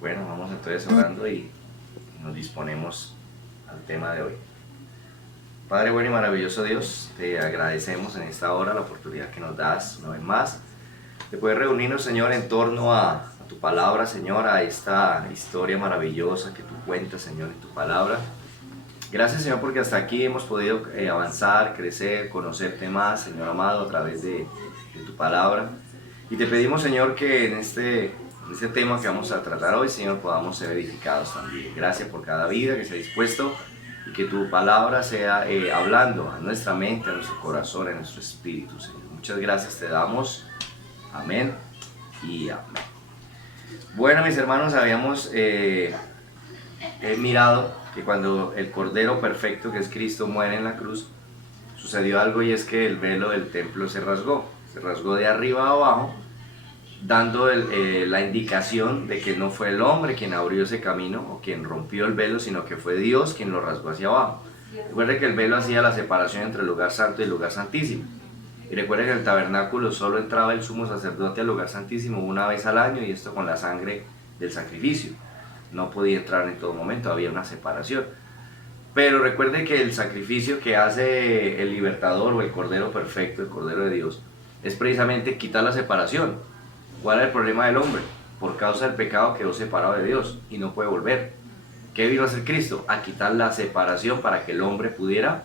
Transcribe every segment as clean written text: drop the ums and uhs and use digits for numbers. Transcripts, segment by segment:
Bueno, vamos entonces orando y nos disponemos al tema de hoy. Padre bueno y maravilloso Dios, te agradecemos en esta hora la oportunidad que nos das una vez más de poder reunirnos, Señor, en torno a tu palabra, Señor, a esta historia maravillosa que tú cuentas, Señor, en tu palabra. Gracias, Señor, porque hasta aquí hemos podido avanzar, crecer, conocerte más, Señor amado, a través de tu palabra. Y te pedimos, Señor, que en este tema que vamos a tratar hoy, Señor, podamos ser edificados también. Gracias por cada vida que se ha dispuesto y que tu palabra sea hablando a nuestra mente, a nuestro corazón, a nuestro espíritu, Señor. Muchas gracias te damos. Amén y amén. Bueno, mis hermanos, habíamos mirado que cuando el Cordero Perfecto, que es Cristo, muere en la cruz, sucedió algo, y es que el velo del templo se rasgó de arriba a abajo, dando la indicación de que no fue el hombre quien abrió ese camino o quien rompió el velo, sino que fue Dios quien lo rasgó hacia abajo. Recuerde que el velo hacía la separación entre el lugar santo y el lugar santísimo. Y recuerde que en el tabernáculo solo entraba el sumo sacerdote al lugar santísimo una vez al año, y esto con la sangre del sacrificio. No podía entrar en todo momento, había una separación. Pero recuerde que el sacrificio que hace el libertador o el Cordero Perfecto, el Cordero de Dios, es precisamente quitar la separación. ¿Cuál es el problema del hombre? Por causa del pecado quedó separado de Dios y no puede volver. ¿Qué vino a hacer Cristo? A quitar la separación para que el hombre pudiera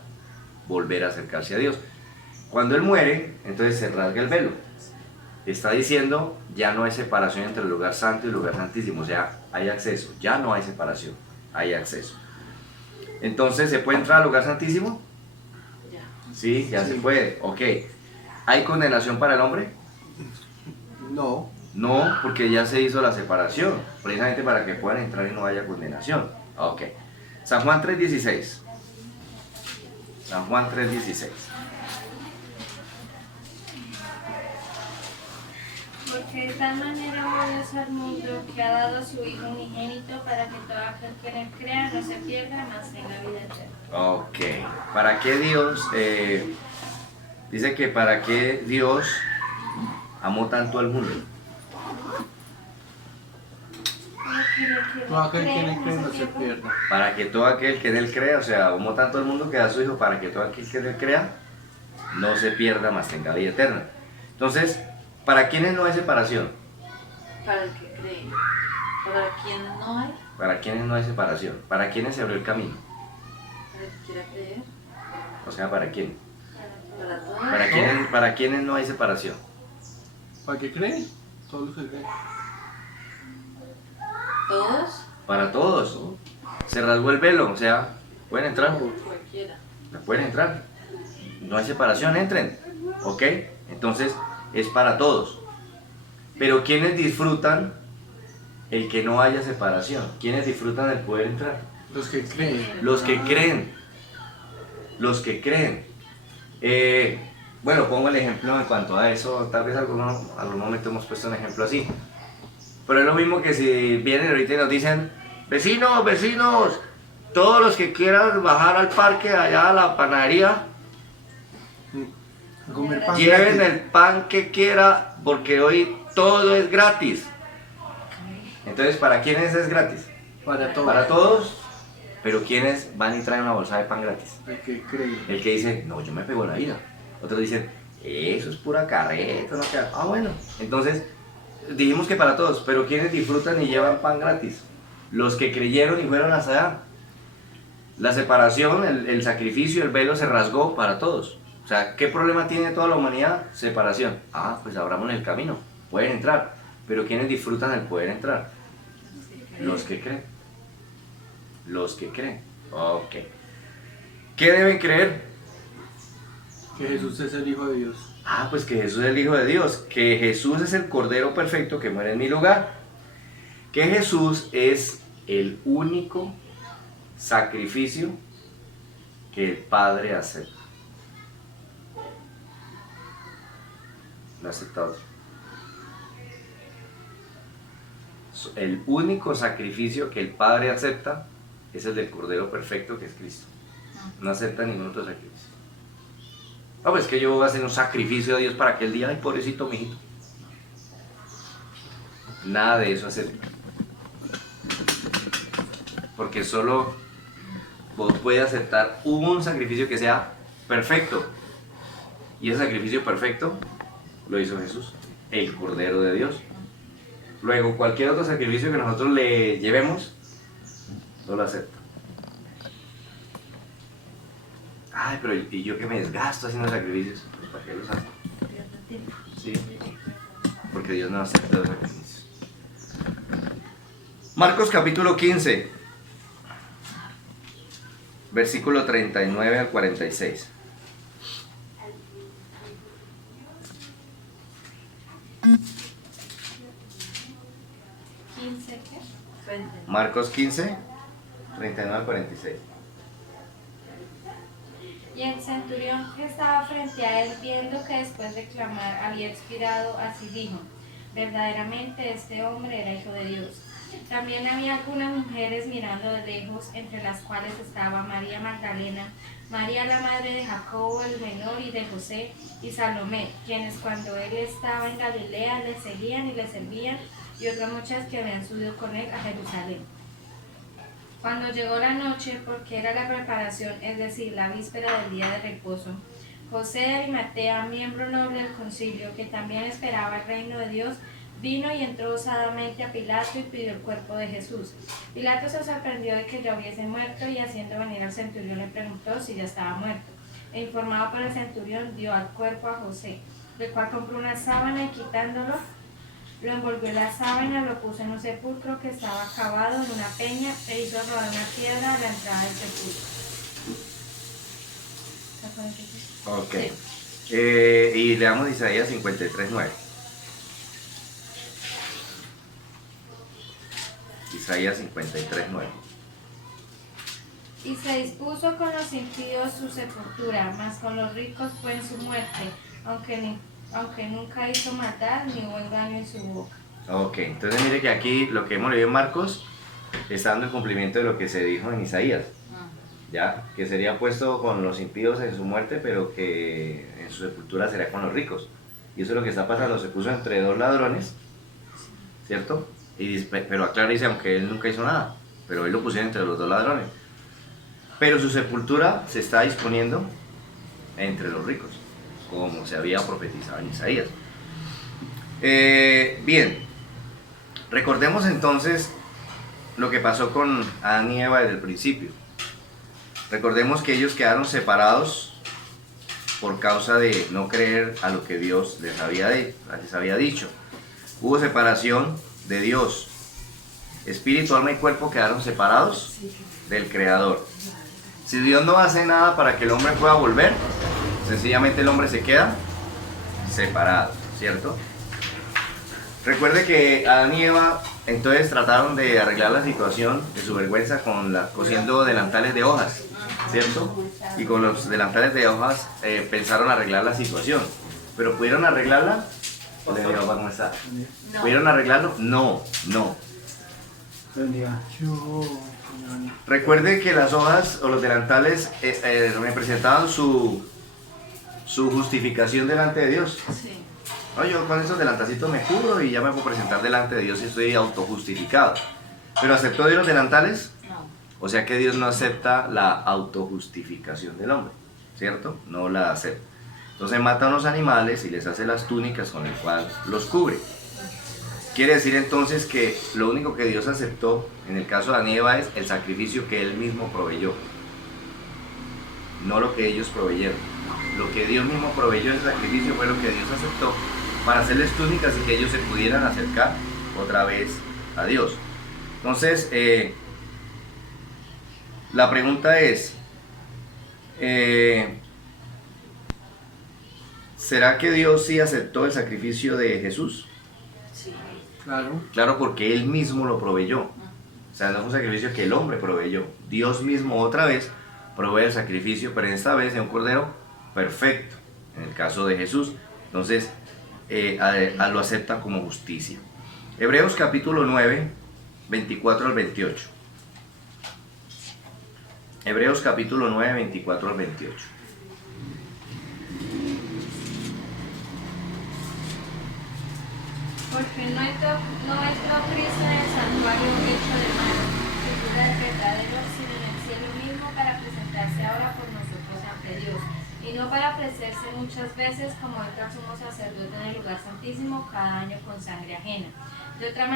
volver a acercarse a Dios. Cuando Él muere, entonces se rasga el velo. Está diciendo, ya no hay separación entre el lugar santo y el lugar santísimo, o sea, hay acceso. Ya no hay separación, hay acceso. Entonces, ¿se puede entrar al lugar santísimo? Sí, ya se puede. Ok. ¿Hay condenación para el hombre? No. No, porque ya se hizo la separación, precisamente para que puedan entrar y no haya condenación. Ok. San Juan 3:16. San Juan 3:16. Porque de tal manera amó Dios al mundo que ha dado a su Hijo unigénito para que todo aquel que en él crea no se pierda, mas tenga vida eterna. Ok. ¿Para qué Dios? Dice que para qué Dios amó tanto al mundo. Todo aquel que en él cree no se pierda. Para que todo aquel que en él crea, o sea, amó tanto al mundo que da a su Hijo para que todo aquel que en él crea no se pierda, mas tenga vida eterna. Entonces, ¿para quiénes no hay separación? Para el que cree. Para quien no hay, ¿Para quiénes no hay separación? ¿Para quiénes se abrió el camino? para el que quiera creer. O sea, ¿para quién? Para todos. ¿Para quiénes no hay separación? ¿Para qué creen? Todos los que creen. Todos, Para todos. Se rasgó el velo, o sea, pueden entrar. cualquiera. Pueden entrar. No hay separación, entren. ¿Ok? Entonces, es para todos. Pero ¿quiénes disfrutan el que no haya separación? ¿Quiénes disfrutan el poder entrar? Los que creen. Los que creen. Los que creen. Bueno, pongo el ejemplo en cuanto a eso. Tal vez algún momento hemos puesto un ejemplo así. Pero es lo mismo que si vienen ahorita y nos dicen: vecinos, vecinos, todos los que quieran bajar al parque, allá a la panadería, A comer pan lleven gratis. el pan que quiera, porque hoy todo es gratis. Entonces, ¿para quiénes es gratis? Para todos. Para todos. Pero ¿quiénes van y traen una bolsa de pan gratis? El que cree. El que dice: no, yo me pego la vida. Otros dicen: eso es pura carreta, no queda. Ah, bueno. Entonces, dijimos que para todos, pero ¿quiénes disfrutan y llevan pan gratis? Los que creyeron y fueron hasta allá. La separación, el sacrificio, el velo se rasgó para todos. O sea, ¿qué problema tiene toda la humanidad? Separación. Ah, pues abramos el camino, pueden entrar. Pero ¿quiénes disfrutan el poder entrar? Los que creen. Los que creen. Ok. ¿Qué deben creer? Que Jesús es el Hijo de Dios. Ah, pues que Jesús es el Hijo de Dios, que Jesús es el Cordero Perfecto que muere en mi lugar, que Jesús es el único sacrificio que el Padre acepta. No acepta otro. El único sacrificio que el Padre acepta es el del Cordero Perfecto, que es Cristo. No acepta ningún otro sacrificio. No, pues que yo voy a hacer un sacrificio a Dios para que Él diga: ay, pobrecito mijito. Nada de eso acepta. porque solo vos puedes aceptar un sacrificio que sea perfecto. Y ese sacrificio perfecto lo hizo Jesús, el Cordero de Dios. Luego, cualquier otro sacrificio que nosotros le llevemos, no lo acepta. Ay, pero ¿y yo que me desgasto haciendo sacrificios? Pues ¿para qué los hago? Sí, porque Dios no acepta los sacrificios. Marcos capítulo 15, versículo 39 al 46. Marcos 15, 39 al 46. Y el centurión que estaba frente a él, viendo que después de clamar había expirado, así dijo: verdaderamente este hombre era hijo de Dios. También había algunas mujeres mirando de lejos, entre las cuales estaba María Magdalena, María la madre de Jacobo el menor y de José, y Salomé, quienes cuando él estaba en Galilea le seguían y le servían, y otras muchas que habían subido con él a Jerusalén. Cuando llegó la noche, porque era la preparación, es decir, la víspera del día de reposo, José de Arimatea, miembro noble del concilio, que también esperaba el reino de Dios, vino y entró osadamente a Pilato y pidió el cuerpo de Jesús. Pilato se sorprendió de que ya hubiese muerto, y haciendo venir al centurión le preguntó si ya estaba muerto. E informado por el centurión, dio al cuerpo a José, del cual compró una sábana y quitándolo, lo envolvió en la sábana, lo puso en un sepulcro que estaba cavado en una peña, e hizo rodar una piedra a la entrada del sepulcro. Ok. Y leamos Isaías 53:9. Isaías 53:9. Y se dispuso con los impíos su sepultura, mas con los ricos fue en su muerte, aunque nunca hizo maldad ni hubo engaño en su boca. Ok, entonces mire que aquí lo que hemos leído en Marcos está dando el cumplimiento de lo que se dijo en Isaías, ya, que sería puesto con los impíos en su muerte, pero que en su sepultura será con los ricos. Y eso es lo que está pasando, se puso entre dos ladrones, ¿cierto? Pero aclara, dice, aunque él nunca hizo nada, pero él lo pusieron entre los dos ladrones. Pero su sepultura se está disponiendo entre los ricos, como se había profetizado en Isaías. Bien, recordemos entonces lo que pasó con Adán y Eva desde el principio. Recordemos que ellos quedaron separados por causa de no creer a lo que Dios les había dicho. Hubo separación de Dios. Espíritu, alma y cuerpo quedaron separados del Creador. Si Dios no hace nada para que el hombre pueda volver, sencillamente el hombre se queda separado, ¿cierto? Recuerde que Adán y Eva entonces trataron de arreglar la situación de su vergüenza cosiendo delantales de hojas, ¿cierto? Y con los delantales de hojas pensaron arreglar la situación. ¿Pero pudieron arreglarla? ¿Cómo está? No. ¿Pudieron arreglarlo? No. Recuerde que las hojas o los delantales representaban su justificación delante de Dios. Sí. No, yo con esos delantacitos me cubro y ya me puedo presentar delante de Dios y estoy autojustificado. ¿Pero aceptó Dios los delantales? No. O sea que Dios no acepta la autojustificación del hombre, ¿cierto? No la acepta. Entonces mata a unos animales y les hace las túnicas con el cual los cubre. Quiere decir entonces que lo único que Dios aceptó en el caso de Adán y Eva es el sacrificio que Él mismo proveyó, no lo que ellos proveyeron. Lo que Dios mismo proveyó, ese sacrificio, fue lo que Dios aceptó para hacerles túnicas y que ellos se pudieran acercar otra vez a Dios. Entonces, la pregunta es, ¿será que Dios sí aceptó el sacrificio de Jesús? Sí. Claro. Claro, porque Él mismo lo proveyó. O sea, no es un sacrificio que el hombre proveyó. Dios mismo otra vez provee el sacrificio, pero esta vez de un cordero perfecto, en el caso de Jesús. Entonces, lo acepta como justicia. Hebreos capítulo 9, 24 al 28. Hebreos capítulo 9, 24 al 28. Porque no entró Cristo en el santuario hecho de mano, figura de verdad de lo mismo para presentarse ahora por nosotros ante Dios, y no para ofrecerse muchas veces como entra el sumo sacerdote en el lugar santísimo cada año con sangre ajena. De otra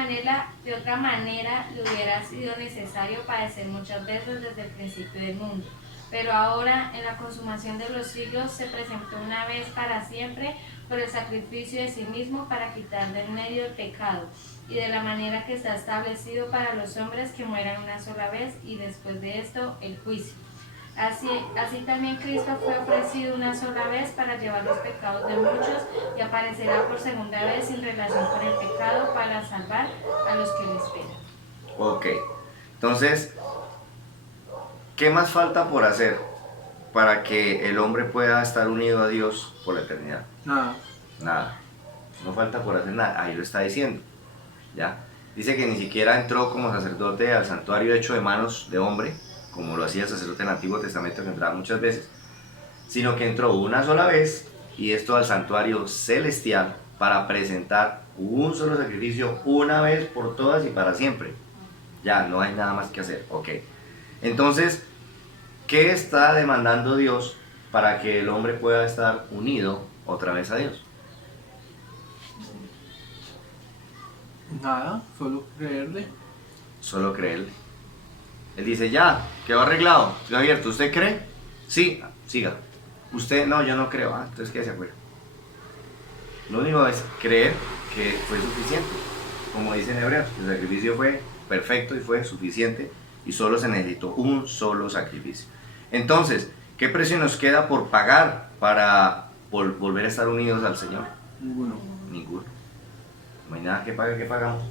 manera le hubiera sido necesario padecer muchas veces desde el principio del mundo. Pero ahora, en la consumación de los siglos, se presentó una vez para siempre por el sacrificio de sí mismo para quitar del medio el pecado, y de la manera que está establecido para los hombres que mueran una sola vez y después de esto el juicio. Así también Cristo fue ofrecido una sola vez para llevar los pecados de muchos y aparecerá por segunda vez sin relación con el pecado para salvar a los que le esperan. Ok, entonces, ¿qué más falta por hacer para que el hombre pueda estar unido a Dios por la eternidad? Nada. Nada, no falta por hacer nada, ahí lo está diciendo, ¿ya? Dice que ni siquiera entró como sacerdote al santuario hecho de manos de hombre, como lo hacía el sacerdote en el Antiguo Testamento, que entraba muchas veces, sino que entró una sola vez, y esto al santuario celestial, para presentar un solo sacrificio una vez por todas y para siempre. Ya, no hay nada más que hacer, ok. Entonces, ¿qué está demandando Dios para que el hombre pueda estar unido otra vez a Dios? Nada, solo creerle. Solo creerle. Él dice, ya, quedó arreglado, quedó abierto. ¿Usted cree? Sí, siga. Usted, no, yo no creo. Ah, entonces quédese afuera. Lo único es creer que fue suficiente. Como dice en Hebreos, el sacrificio fue perfecto y fue suficiente y solo se necesitó un solo sacrificio. Entonces, ¿qué precio nos queda por pagar para volver a estar unidos al Señor? Ninguno. Ninguno. No hay nada que pague, que pagamos.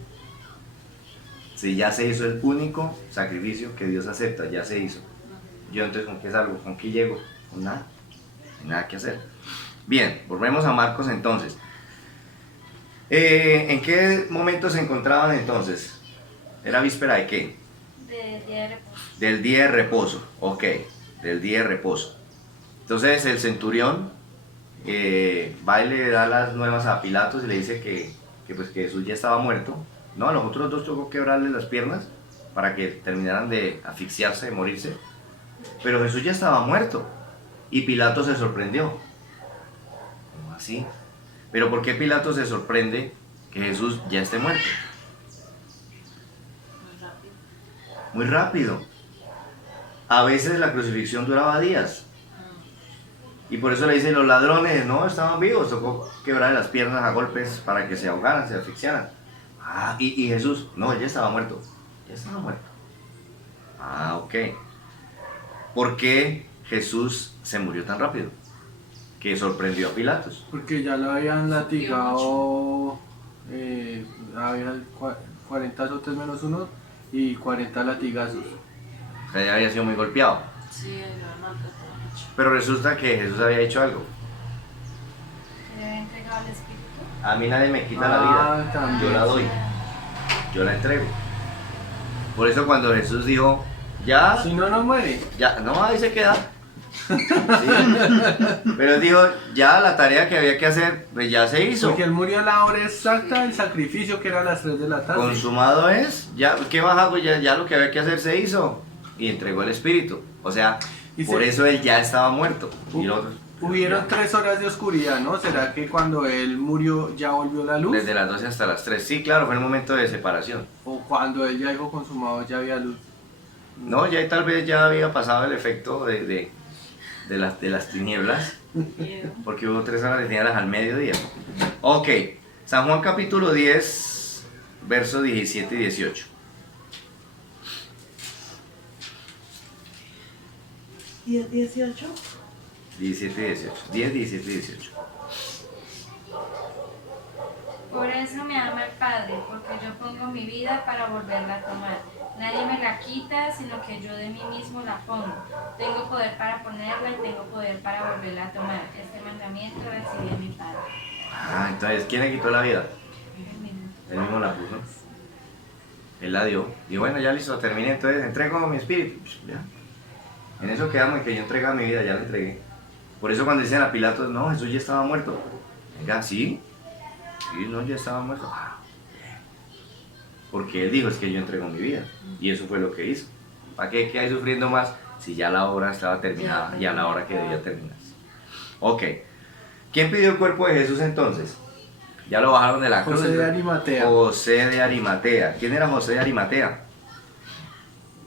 Si ya se hizo el único sacrificio que Dios acepta, ya se hizo. Yo entonces, ¿con qué salgo? ¿Con qué llego? Con nada. No hay nada que hacer. Bien, volvemos a Marcos entonces. ¿En qué momento se encontraban entonces? ¿Era víspera de qué? Del día de reposo. Del día de reposo, ok, del día de reposo. Entonces el centurión va y le da las nuevas a Pilatos y le dice que Jesús ya estaba muerto. No, a los otros dos tocó quebrarles las piernas para que terminaran de asfixiarse, de morirse. Pero Jesús ya estaba muerto. Y Pilato se sorprendió. ¿Cómo así? Pero ¿por qué Pilato se sorprende que Jesús ya esté muerto? Muy rápido. A veces la crucifixión duraba días. Y por eso le dicen los ladrones, no, estaban vivos, tocó quebrar las piernas a golpes para que se ahogaran, se asfixiaran. Ah, y Jesús, no, él ya estaba muerto. Ya estaba muerto. Ah, ok. ¿Por qué Jesús se murió tan rápido? Que sorprendió a Pilatos. Porque ya lo habían latigado, había 40 azotes menos uno y 40 latigazos. O sea, ya había sido muy golpeado. Sí, lo maltrató mucho. Pero resulta que Jesús había hecho algo. ¿Le había entregado el Espíritu? A mí nadie me quita la vida. También. Yo la doy. Yo la entrego. Por eso cuando Jesús dijo, ya, Si no, no muere. ya, no, ahí se queda. Sí. Pero él dijo, ya la tarea que había que hacer, pues ya se hizo. Porque él murió a la hora exacta del sacrificio, que era a las 3 de la tarde. Consumado es, ya, ¿qué más hago? Ya lo que había que hacer se hizo. Y entregó el Espíritu. O sea, Y por se- eso él ya estaba muerto. Y nosotros, Hubieron ya. 3 horas de oscuridad, ¿no? ¿Será que cuando él murió ya volvió la luz? Desde las 12 hasta las 3. Sí, claro, fue el momento de separación. ¿O cuando él ya dijo consumado ya había luz? No, ya tal vez ya había pasado el efecto de las tinieblas. Porque hubo 3 horas de tinieblas al mediodía. Ok, San Juan capítulo 10, versos 17 y 18. 10, 18. 17 y 18. 10, 17 y 18. Por eso me ama el Padre, porque yo pongo mi vida para volverla a tomar. Nadie me la quita, sino que yo de mí mismo la pongo. Tengo poder para ponerla y tengo poder para volverla a tomar. Este mandamiento recibí de mi Padre. Ah, entonces, ¿quién le quitó la vida? Él mismo la puso. Él la dio. Y bueno, ya listo, terminé. Entonces, entrego mi espíritu. Ya. En eso quedamos, en que yo entregaba mi vida, ya la entregué. Por eso cuando dicen a Pilatos, no, Jesús ya estaba muerto. Venga, ¿sí? Sí, no, ya estaba muerto. Ah, porque él dijo, es que yo entrego mi vida. Y eso fue lo que hizo. ¿Para qué hay sufriendo más si ya la obra estaba terminada y a la hora que debía terminarse? Ok. ¿Quién pidió el cuerpo de Jesús entonces? Ya lo bajaron de la cruz. José de Arimatea. José de Arimatea. ¿Quién era José de Arimatea?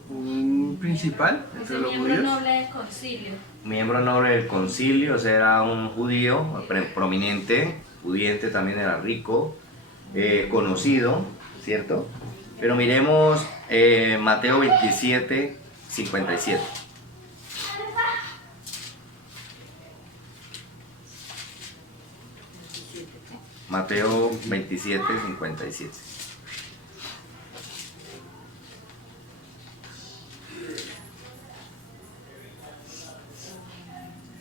Un principal Es entre el los miembro judíos. noble del concilio. Miembro noble del concilio, o sea, era un judío prominente, pudiente, también era rico, conocido, ¿cierto? Pero miremos Mateo 27, 57. Mateo 27, 57.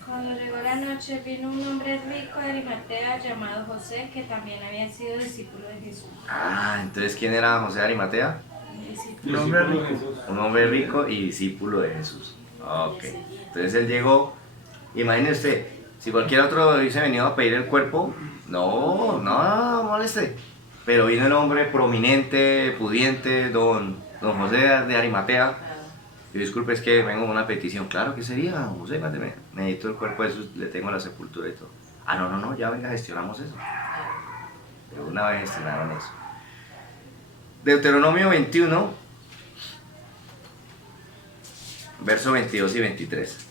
Cuando llegó la noche, vino un hombre rico de Arimatea llamado José, que también había sido discípulo de Jesús. Ah, entonces, ¿quién era José de Arimatea? Discípulo. Un hombre rico. Un hombre rico y discípulo de Jesús. Ok. Entonces él llegó. Imagínese usted, si cualquier otro hubiese venido a pedir el cuerpo, no moleste. Pero vino el hombre prominente, pudiente, don José de Arimatea. Y disculpe, es que vengo con una petición. Claro, ¿qué sería, José? Necesito el cuerpo de Jesús, le tengo la sepultura y todo. Ah, no, ya venga, gestionamos eso. Pero una vez gestionaron eso. Deuteronomio 21, verso 22 y 23.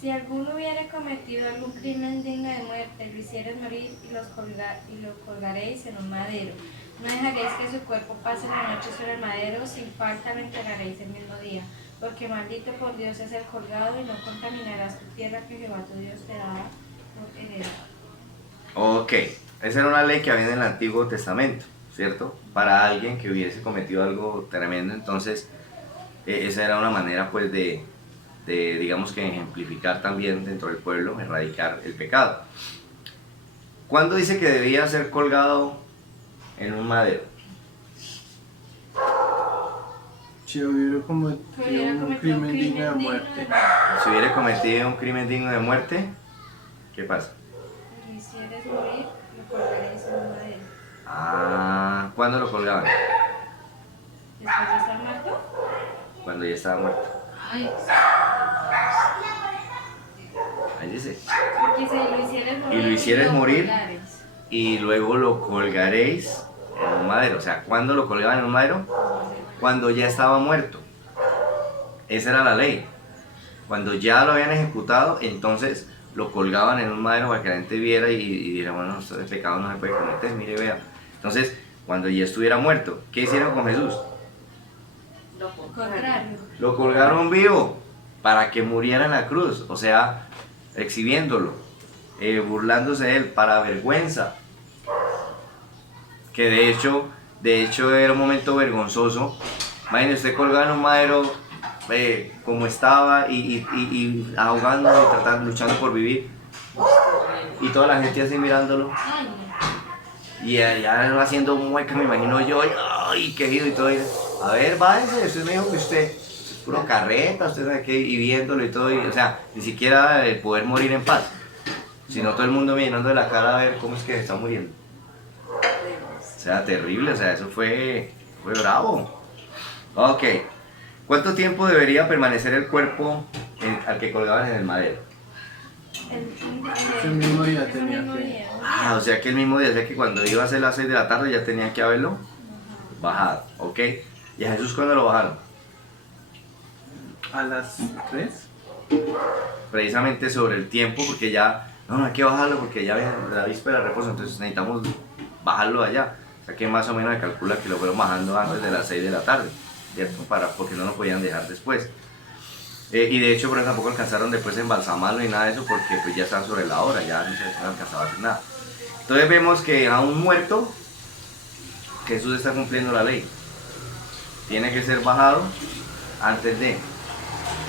Si alguno hubiere cometido algún crimen digno de muerte, lo hicieres morir y lo colgaréis en un madero. No dejaréis que su cuerpo pase la noche sobre el madero, sin falta lo entregaréis el mismo día. Porque maldito por Dios es el colgado, y no contaminarás tu tierra que Jehová tu Dios te da por heredad. Ok, esa era una ley que había en el Antiguo Testamento, ¿cierto? Para alguien que hubiese cometido algo tremendo, entonces esa era una manera pues de digamos que ejemplificar también dentro del pueblo, erradicar el pecado. ¿Cuándo dice que debía ser colgado en un madero? Si hubiera cometido un crimen digno de muerte. Si hubiera cometido un crimen digno de muerte, ¿qué pasa? Lo hicieres morir, lo colgaréis en un madero. Ah, ¿cuándo lo colgaban? Después de estar muerto, Cuando ya estaba muerto. Ay, Ahí dice. porque si lo hicieres morir, Y lo hicieres morir. colgaréis. Y luego lo colgaréis en un madero. O sea, ¿cuándo lo colgaban en un madero? Cuando ya estaba muerto. Esa era la ley. Cuando ya lo habían ejecutado, entonces lo colgaban en un madero para que la gente viera y dijera, bueno, este pecado no se puede cometer, mire, vea. Entonces, cuando ya estuviera muerto, ¿qué hicieron con Jesús? lo Contrario. Lo colgaron vivo para que muriera en la cruz, o sea, exhibiéndolo, burlándose de él para vergüenza. Que de hecho era un momento vergonzoso. Imagínese usted colgado en un madero como estaba y ahogando y tratando, luchando por vivir. Y toda la gente así mirándolo. Ay, no. Y allá haciendo mueca, me imagino yo, ay, querido y todo. A ver, váyase, usted me dijo que usted es puro carreta, usted sabe qué, y viéndolo y todo, o sea, ni siquiera el poder morir en paz, sino todo el mundo mirando de la cara a ver cómo es que se está muriendo. O sea, terrible, o sea, eso fue bravo. Ok, ¿cuánto tiempo debería permanecer el cuerpo al que colgaban en el madero? Ese mismo día ese tenía mismo que- día. Ah, o sea que el mismo día, o sea que cuando iba a ser las 6 de la tarde ya tenía que haberlo bajado, ¿ok? ¿Y a Jesús cuándo lo bajaron? a las 3. Precisamente sobre el tiempo, porque ya, no hay que bajarlo porque ya viene la víspera de reposo, entonces necesitamos bajarlo allá. O sea que más o menos se calcula que lo fueron bajando antes de las 6 de la tarde, ¿cierto? Porque no lo podían dejar después. Y de hecho, pero tampoco alcanzaron después a embalsamarlo y nada de eso, porque pues ya estaban sobre la hora, ya no se alcanzaba a hacer nada. Entonces vemos que a un muerto, Jesús está cumpliendo la ley. Tiene que ser bajado antes de.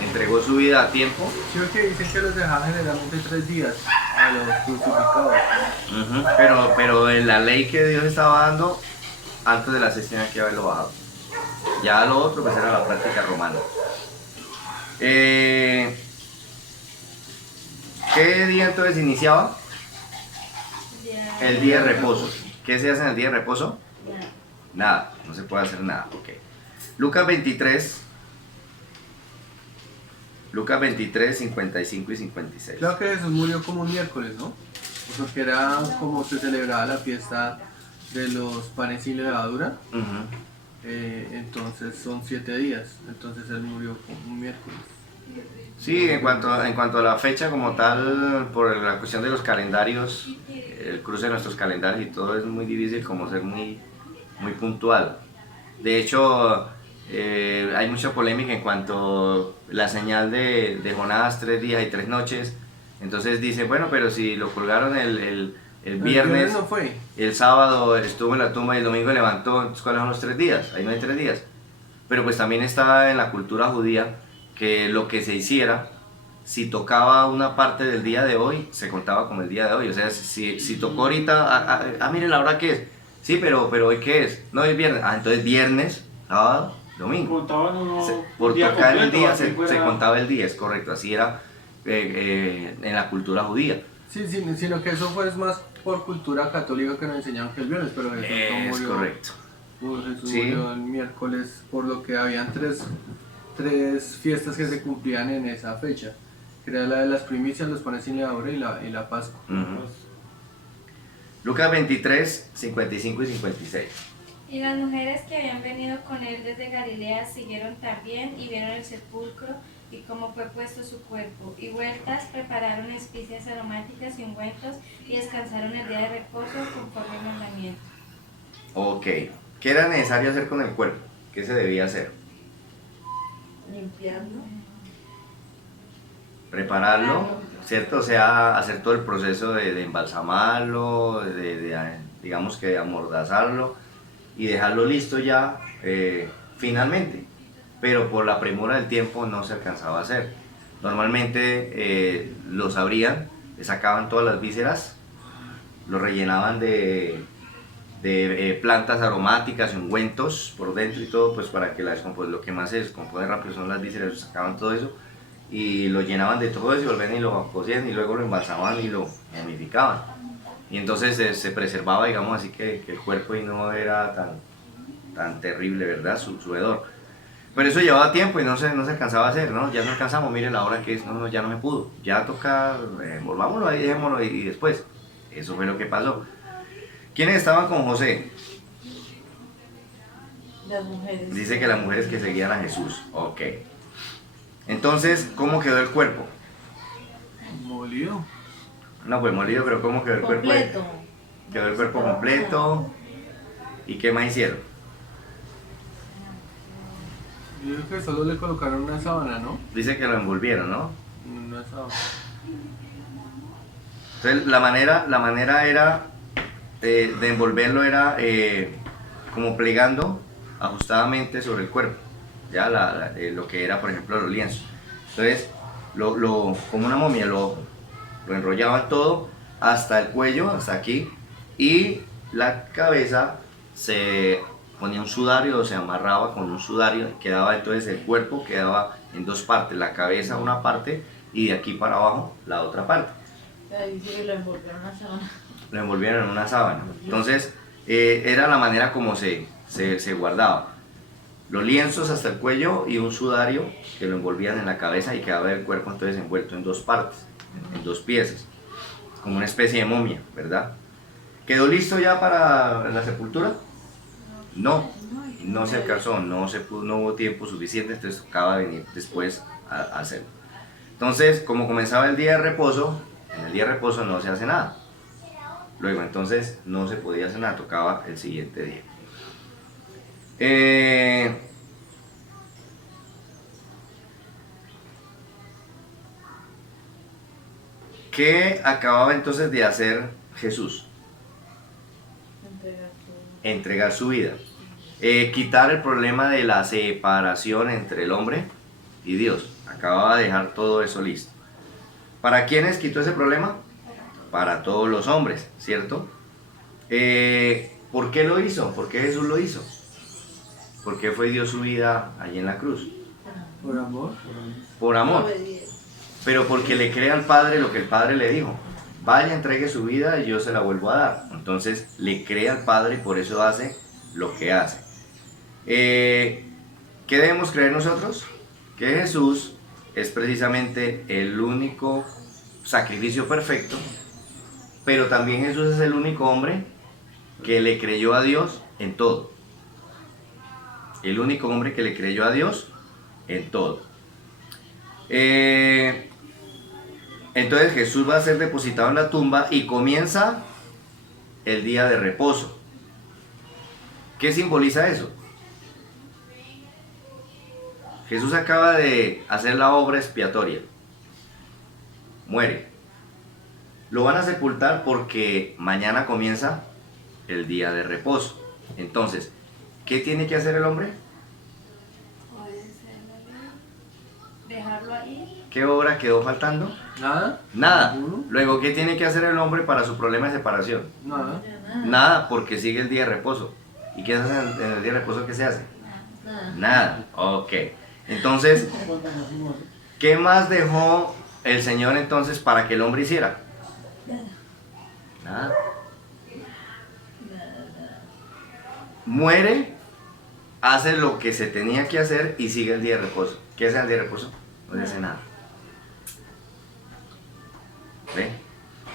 Entregó su vida a tiempo. Sí, que dicen que los dejaban generalmente 3 días a los crucificados. Pero en la ley que Dios estaba dando, antes de las 6 tenía que haberlo bajado. Ya lo otro pues era la práctica romana. ¿Qué día entonces iniciaba? El día de reposo. ¿Qué se hace en el día de reposo? Nada. Nada, no se puede hacer nada. Ok. Lucas 23. Lucas 23, 55 y 56. Creo que Jesús murió como un miércoles, ¿no? Porque era como se celebraba la fiesta de los panes sin levadura. Ujú. Entonces son 7 días. Entonces él murió como un miércoles. Sí, en cuanto a la fecha como tal, por la cuestión de los calendarios, el cruce de nuestros calendarios y todo es muy difícil como ser muy puntual. De hecho, hay mucha polémica en cuanto a la señal de Jonás, 3 días y 3 noches. Entonces dicen, bueno, pero si lo colgaron el viernes, no fue. el sábado estuvo en la tumba y el domingo levantó, entonces ¿cuáles son los 3 días? Ahí no hay 3 días. Pero pues también está en la cultura judía que lo que se hiciera, si tocaba una parte del día de hoy, se contaba como el día de hoy. O sea, si tocó ahorita, mire la hora que es. Sí, pero hoy qué es. No, es viernes. Entonces viernes, sábado, domingo. Contaban uno Por día tocar el completo, día así se contaba el día, es correcto. Así era en la cultura judía. Sí, sino que eso fue más por cultura católica que nos enseñaban que el viernes, pero Jesús no Es murió. correcto. Jesús Sí. murió el miércoles, por lo que habían tres fiestas que se cumplían en esa fecha, que era la de las primicias, los panes sin levadura y la Pascua. Ujú. Lucas 23, 55 y 56. Y las mujeres que habían venido con él desde Galilea siguieron también y vieron el sepulcro y cómo fue puesto su cuerpo. Y vueltas prepararon especias aromáticas y ungüentos y descansaron el día de reposo conforme al mandamiento. Ok. ¿Qué era necesario hacer con el cuerpo? ¿Qué se debía hacer? Limpiarlo. Prepararlo, ¿cierto? O sea, hacer todo el proceso de embalsamarlo, digamos que amordazarlo y dejarlo listo ya finalmente. Pero por la premura del tiempo no se alcanzaba a hacer. Normalmente los abrían, le sacaban todas las vísceras, lo rellenaban de plantas aromáticas y ungüentos por dentro y todo, pues para que lo que más se descompone rápido son las vísceras, sacaban todo eso y lo llenaban de todo eso y volvían y lo cocían y luego lo embalsamaban y lo momificaban. Y entonces se preservaba, digamos así, que el cuerpo y no era tan terrible, ¿verdad? Su hedor. Pero eso llevaba tiempo y no se alcanzaba a hacer, ¿no? Ya no alcanzamos, mire la hora que es, no, ya no me pudo. Ya toca, volvámoslo ahí, dejémoslo y después. Eso fue lo que pasó. ¿Quiénes estaban con José? Las mujeres. Dice que las mujeres que seguían a Jesús. Ok. Entonces, ¿cómo quedó el cuerpo? Molido. No, pues molido, pero ¿cómo quedó el cuerpo? Completo. Quedó el cuerpo completo. ¿Y qué más hicieron? Yo creo que solo le colocaron una sábana, ¿no? Dice que lo envolvieron, ¿no? Una sábana. Entonces, la manera era de envolverlo era como plegando ajustadamente sobre el cuerpo, ya lo que era, por ejemplo, los lienzos. Entonces, como una momia, lo enrollaban todo hasta el cuello, hasta aquí, y la cabeza se ponía un sudario, se amarraba con un sudario, quedaba entonces el cuerpo quedaba en dos partes, la cabeza una parte y de aquí para abajo la otra parte. Ahí dice que lo envolvieron en una sábana. Lo envolvieron en una sábana. Entonces, era la manera como se guardaba. Los lienzos hasta el cuello y un sudario que lo envolvían en la cabeza y quedaba el cuerpo entonces envuelto en dos partes, en dos piezas, como una especie de momia, ¿verdad? ¿Quedó listo ya para la sepultura? No se alcanzó, no hubo tiempo suficiente, entonces tocaba venir después a hacerlo. Entonces, como comenzaba el día de reposo, en el día de reposo no se hace nada. Luego entonces no se podía hacer nada, tocaba el siguiente día. ¿Qué acababa entonces de hacer Jesús? Entregar su vida. Quitar el problema de la separación entre el hombre y Dios. Acababa de dejar todo eso listo. ¿Para quiénes quitó ese problema? Para todos los hombres, ¿cierto? ¿Por qué lo hizo? ¿Por qué Jesús lo hizo? ¿Por qué fue y dio su vida allí en la cruz? Por amor. Por amor. Pero porque le cree al Padre lo que el Padre le dijo. vaya, entregue su vida y yo se la vuelvo a dar. Entonces le cree al Padre y por eso hace lo que hace. ¿Qué debemos creer nosotros? Que Jesús es precisamente el único sacrificio perfecto, pero también Jesús es el único hombre que le creyó a Dios en todo. El único hombre que le creyó a Dios en todo. Entonces Jesús va a ser depositado en la tumba y comienza el día de reposo. ¿Qué simboliza eso? Jesús acaba de hacer la obra expiatoria. Muere. Lo van a sepultar porque mañana comienza el día de reposo. Entonces, ¿qué tiene que hacer el hombre? Dejarlo ahí. ¿Qué obra quedó faltando? ¿Nada? Nada. ¿Ninguno? Luego, ¿qué tiene que hacer el hombre para su problema de separación? Nada. Ya nada. Nada, porque sigue el día de reposo. ¿Y qué se hace en el día de reposo? ¿Qué se hace? Nada. Nada. Ok. Entonces, ¿qué más dejó el Señor entonces para que el hombre hiciera? Nada. Muere, hace lo que se tenía que hacer y sigue el día de reposo. ¿Qué hace el día de reposo? No se hace nada. ¿Ve?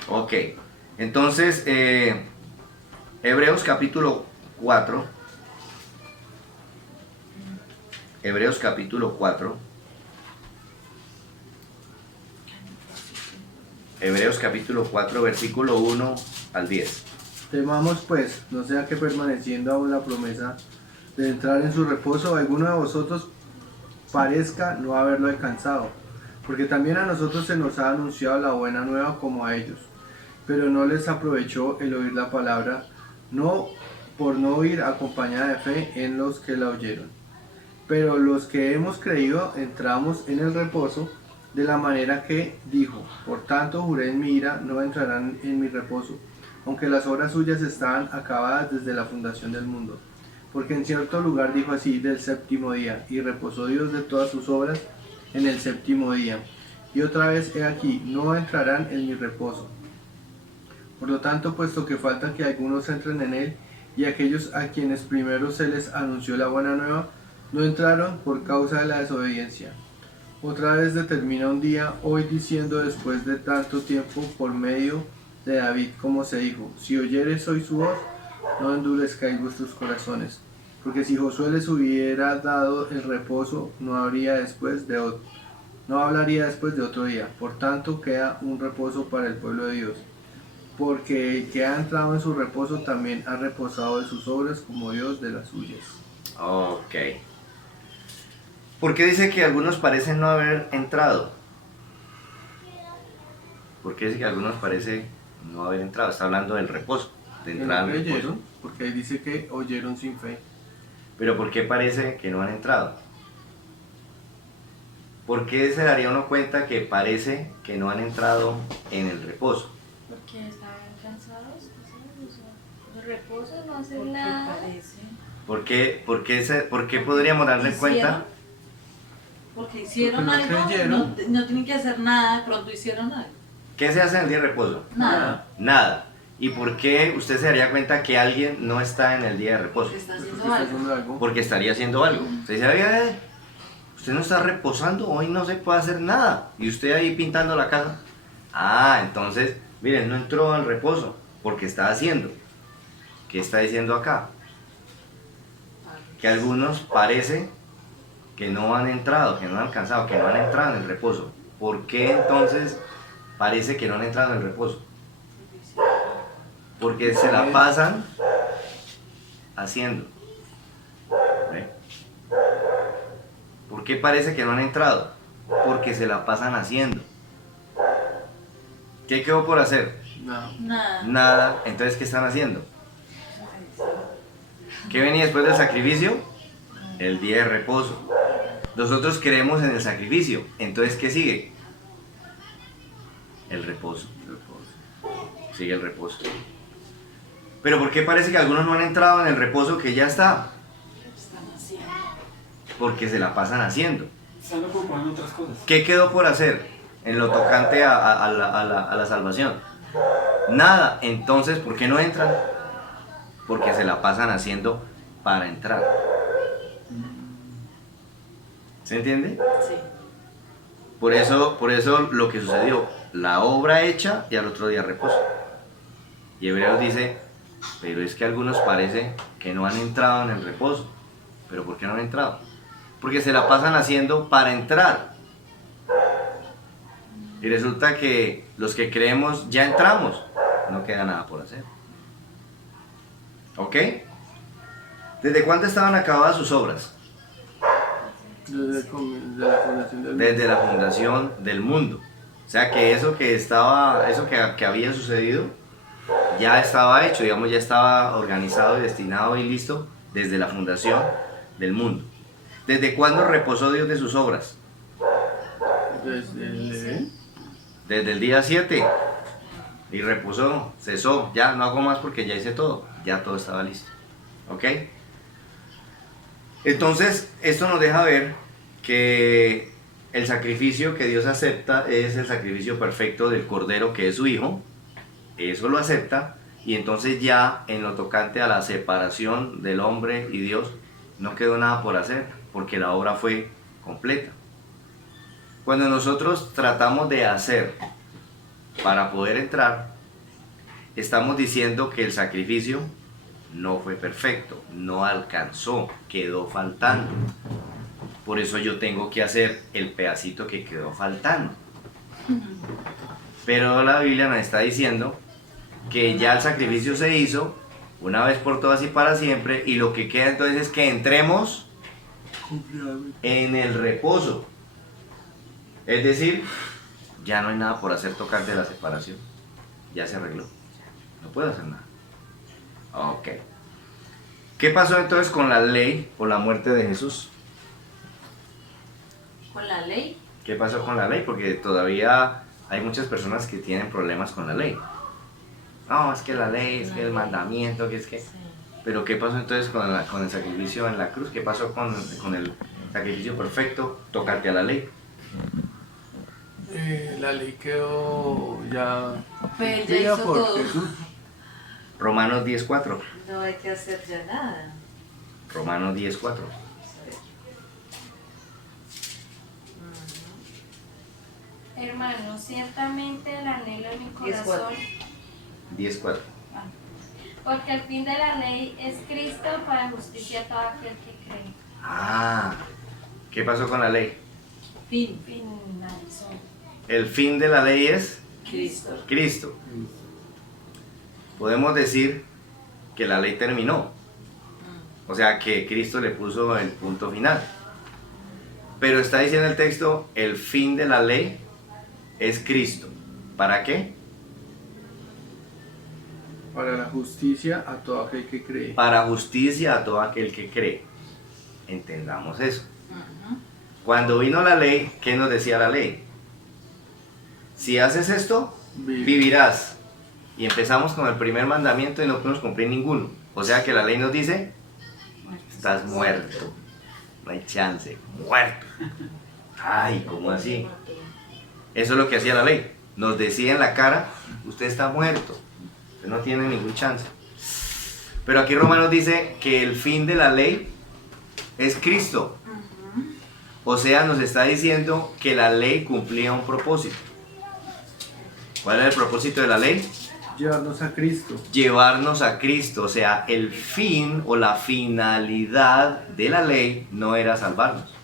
Ok. Entonces, Hebreos capítulo 4. Hebreos capítulo 4. Hebreos capítulo 4, versículo 1 al 10. Temamos pues, no sea que permaneciendo aún la promesa de entrar en su reposo, alguno de vosotros parezca no haberlo alcanzado, porque también a nosotros se nos ha anunciado la buena nueva como a ellos, pero no les aprovechó el oír la palabra, no por no oír acompañada de fe en los que la oyeron. Pero los que hemos creído entramos en el reposo de la manera que dijo, por tanto juré en mi ira, no entrarán en mi reposo, aunque las obras suyas estaban acabadas desde la fundación del mundo. Porque en cierto lugar dijo así del séptimo día, y reposó Dios de todas sus obras en el séptimo día. Y otra vez he aquí, no entrarán en mi reposo. Por lo tanto, puesto que falta que algunos entren en él, y aquellos a quienes primero se les anunció la buena nueva, no entraron por causa de la desobediencia. Otra vez determina un día, hoy diciendo después de tanto tiempo, por medio de David, como se dijo, si oyeres hoy su voz, no endurezcáis vuestros corazones, porque si Josué les hubiera dado el reposo, no hablaría después de otro día. Por tanto, queda un reposo para el pueblo de Dios, porque el que ha entrado en su reposo también ha reposado de sus obras como Dios de las suyas. Ok. ¿Por qué dice que algunos parecen no haber entrado? ¿Por qué dice que algunos parecen no haber entrado? Está hablando del reposo, de Que entrar no al reposo. creyeron, porque ahí dice que oyeron sin fe. Pero ¿por qué parece que no han entrado? ¿Por qué se daría uno cuenta que parece que no han entrado en el reposo? Porque estaban cansados, ¿sí? O sea, el reposo no hace Porque nada. parece. ¿Por qué podríamos darle cuenta? Porque hicieron Porque no algo, creyeron. no tienen que hacer nada, de pronto hicieron algo. ¿Qué se hace en el día de reposo? Nada. Nada. ¿Y por qué usted se daría cuenta que alguien no está en el día de reposo? Porque está Porque haciendo está algo. haciendo algo. Porque estaría haciendo algo. Usted dice, "Oiga, usted no está reposando, hoy no se puede hacer nada. Y usted ahí pintando la casa. Ah, entonces, miren, no entró al reposo porque está haciendo. ¿Qué está diciendo acá? Que algunos parece que no han entrado, que no han alcanzado, que no han entrado en el reposo. ¿Por qué entonces parece que no han entrado en el reposo? Porque se la pasan haciendo. ¿Ve? ¿Por qué parece que no han entrado? Porque se la pasan haciendo. ¿Qué quedó por hacer? No. Nada. Nada. Entonces, ¿qué están haciendo? ¿Qué venía después del sacrificio? El día de reposo. Nosotros creemos en el sacrificio. Entonces, ¿qué sigue? El reposo. Sigue el reposo. Pero ¿por qué parece que algunos no han entrado en el reposo que ya está? Están haciendo. Porque se la pasan haciendo. Están ocupados en otras cosas. ¿Qué quedó por hacer en lo tocante a la salvación? Nada. Entonces, ¿por qué no entran? Porque se la pasan haciendo para entrar. ¿Se entiende? Sí. Por eso lo que sucedió, la obra hecha y al otro día reposo. Y Hebreos dice, pero es que algunos parece que no han entrado en el reposo. ¿Pero por qué no han entrado? Porque se la pasan haciendo para entrar. Y resulta que los que creemos ya entramos, no queda nada por hacer. ¿Ok? ¿Desde cuándo estaban acabadas sus obras? Desde la fundación del Desde la fundación del mundo. O sea que eso que había sucedido ya estaba hecho, digamos, ya estaba organizado y destinado y listo desde la fundación del mundo. ¿Desde cuándo reposó Dios de sus obras? Desde el día 7. Y reposó, cesó, ya no hago más porque ya hice todo, ya todo estaba listo. ¿Ok? Entonces, esto nos deja ver que el sacrificio que Dios acepta es el sacrificio perfecto del Cordero, que es su Hijo. Eso lo acepta, y entonces ya en lo tocante a la separación del hombre y Dios, no quedó nada por hacer, porque la obra fue completa. Cuando nosotros tratamos de hacer para poder entrar, estamos diciendo que el sacrificio no fue perfecto, no alcanzó, quedó faltando. Por eso yo tengo que hacer el pedacito que quedó faltando. Pero la Biblia nos está diciendo que ya el sacrificio se hizo una vez por todas y para siempre, y lo que queda entonces es que entremos en el reposo. Es decir, ya no hay nada por hacer tocante de la separación. Ya se arregló. No puedo hacer nada. Ok. ¿Qué pasó entonces con la ley por la muerte de Jesús? ¿Con la ley? ¿Qué pasó con la ley? Porque todavía hay muchas personas que tienen problemas con la ley. No, es que la ley, es que el mandamiento, que es que... Sí. Pero ¿qué pasó entonces con el sacrificio en la cruz? ¿Qué pasó con el sacrificio perfecto? Tócate a la ley. La ley quedó ya Pero ya cumplida hizo por todo. Jesús. Romanos 10.4. No hay que hacer ya nada. Romanos 10.4. Ujú. Hermanos, ciertamente el anhelo de mi corazón, 10.4. porque el fin de la ley es Cristo para justicia a todo aquel que cree. Ah, ¿qué pasó con la ley? Fin. Finalizó. El fin de la ley es Cristo. Cristo. Podemos decir que la ley terminó. O sea, que Cristo le puso el punto final. Pero está diciendo el texto, el fin de la ley es Cristo. ¿Para qué? Para la justicia a todo aquel que cree. Para justicia a todo aquel que cree. Entendamos eso. Ujú. Cuando vino la ley, ¿qué nos decía la ley? Si haces esto, vivirás. Y empezamos con el primer mandamiento y no podemos cumplir ninguno. O sea que la ley nos dice, estás muerto. No hay chance. Muerto. Ay, ¿cómo así? Eso es lo que hacía la ley. Nos decía en la cara, usted está muerto. Usted no tiene ningún chance. Pero aquí Romanos dice que el fin de la ley es Cristo. Ujú. O sea, nos está diciendo que la ley cumplía un propósito. ¿Cuál es el propósito de la ley? Llevarnos a Cristo. Llevarnos a Cristo. O sea, el fin o la finalidad de la ley no era salvarnos,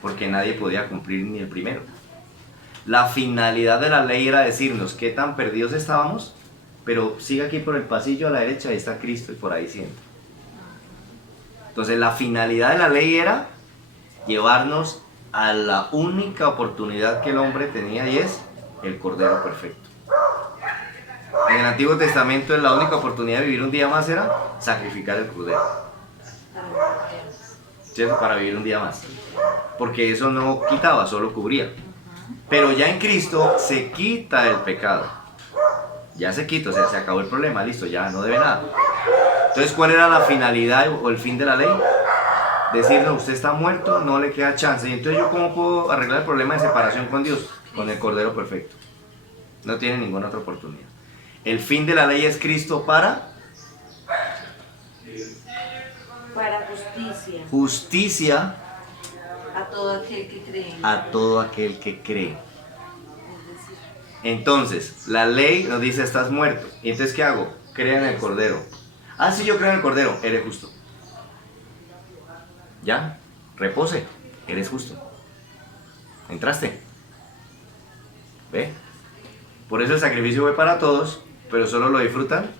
porque nadie podía cumplir ni el primero. La finalidad de la ley era decirnos qué tan perdidos estábamos, pero sigue aquí por el pasillo a la derecha, ahí está Cristo y por ahí siempre. Entonces la finalidad de la ley era llevarnos a la única oportunidad que el hombre tenía, y es el Cordero perfecto. En el Antiguo Testamento la única oportunidad de vivir un día más era sacrificar el Cordero, ¿cierto? Para vivir un día más, porque eso no quitaba, solo cubría. Pero ya en Cristo se quita el pecado, ya se quita, o sea, se acabó el problema, listo, ya no debe nada. Entonces, ¿cuál era la finalidad o el fin de la ley? Decirnos, usted está muerto, no le queda chance. Y entonces, ¿yo cómo puedo arreglar el problema de separación con Dios? Con el Cordero perfecto. No tiene ninguna otra oportunidad. El fin de la ley es Cristo para justicia justicia a todo aquel que cree. a todo aquel que cree. Es decir, Entonces, la ley nos dice estás muerto. ¿Y entonces qué hago? Crea en el Cordero. Ah, sí, yo creo en el Cordero. Eres justo. Ya, repose. Eres justo. Entraste. ¿Ve? Por eso el sacrificio fue para todos, pero solo lo disfrutan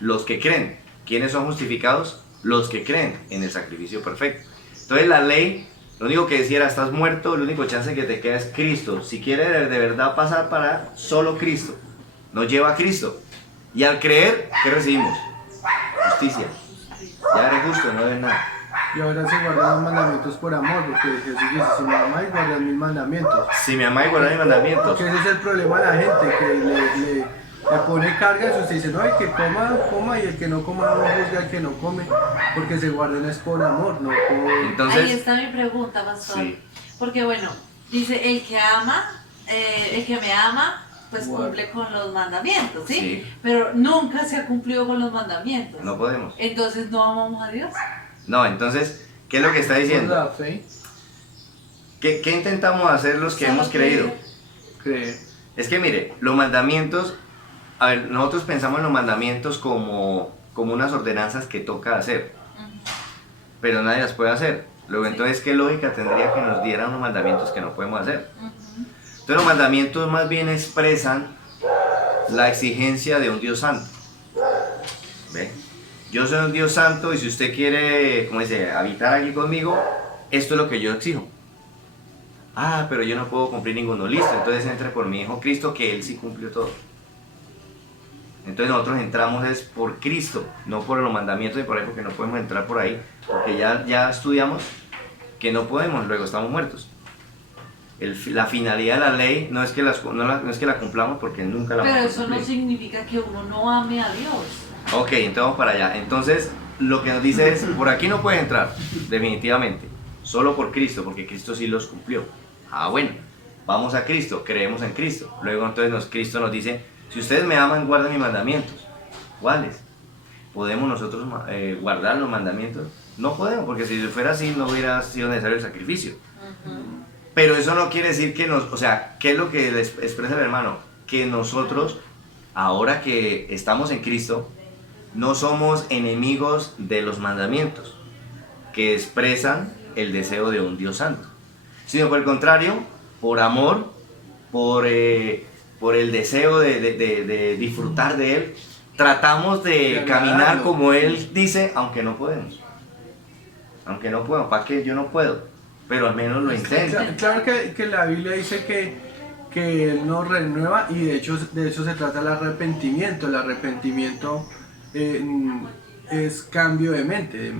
los que creen. ¿Quiénes son justificados? Los que creen en el sacrificio perfecto. Entonces la ley, lo único que decía era, estás muerto, el único chance que te queda es Cristo. Si quieres de verdad pasar para solo Cristo, nos lleva a Cristo. Y al creer, ¿qué recibimos? Justicia. Ya eres justo, no debes nada. Y ahora se guardan los mandamientos por amor, porque Jesús dice, si me amáis, guardad mis mandamientos. Si me amáis, guardad mis mandamientos. Porque ese es el problema de la gente, que le pone carga y usted dice, no, el que coma, coma, y el que no coma, no juzgue al que no come, porque se guardan es por amor, no por... Entonces, ahí está mi pregunta, pastor. sí. Porque bueno, dice, el que ama, el que me ama, pues cumple con los mandamientos, ¿sí? Sí. Pero nunca se ha cumplido con los mandamientos. No podemos. Entonces, ¿no amamos a Dios? No, entonces, ¿qué es lo que está por diciendo? la fe, ¿Qué intentamos hacer los que hemos creído? creer. Es que mire, los mandamientos, a ver, nosotros pensamos en los mandamientos como unas ordenanzas que toca hacer, pero nadie las puede hacer. Luego, entonces, ¿qué lógica tendría que nos dieran unos mandamientos que no podemos hacer? Entonces, los mandamientos más bien expresan la exigencia de un Dios santo. ¿Ve? Yo soy un Dios santo y si usted quiere, como dice, habitar aquí conmigo, esto es lo que yo exijo. Ah, pero yo no puedo cumplir ninguno. Listo, entonces entre por mi Hijo Cristo, que Él sí cumplió todo. Entonces nosotros entramos es por Cristo, no por los mandamientos de por ahí, porque no podemos entrar por ahí, porque ya estudiamos que no podemos, luego estamos muertos. La finalidad de la ley no es que, no es que la cumplamos, porque nunca la Pero vamos a eso no cumplir. significa que uno no ame a Dios. Ok, entonces vamos para allá. Entonces, lo que nos dice es, por aquí no puedes entrar, definitivamente, solo por Cristo, porque Cristo sí los cumplió. Ah, bueno, vamos a Cristo, creemos en Cristo. Luego entonces Cristo nos dice, si ustedes me aman, guarden mis mandamientos. ¿Cuáles? ¿Podemos nosotros guardar los mandamientos? No podemos, porque si fuera así no hubiera sido necesario el sacrificio. Pero eso no quiere decir que o sea, ¿qué es lo que les expresa el hermano? Que nosotros, ahora que estamos en Cristo, no somos enemigos de los mandamientos que expresan el deseo de un Dios santo, sino por el contrario, por amor, por el deseo de disfrutar de Él, tratamos de caminar como Él dice, aunque no podemos. Aunque no podemos, ¿para qué? Yo no puedo, pero al menos lo intento. Claro que la Biblia dice que Él nos renueva y de hecho se trata el arrepentimiento. El arrepentimiento es cambio de mente.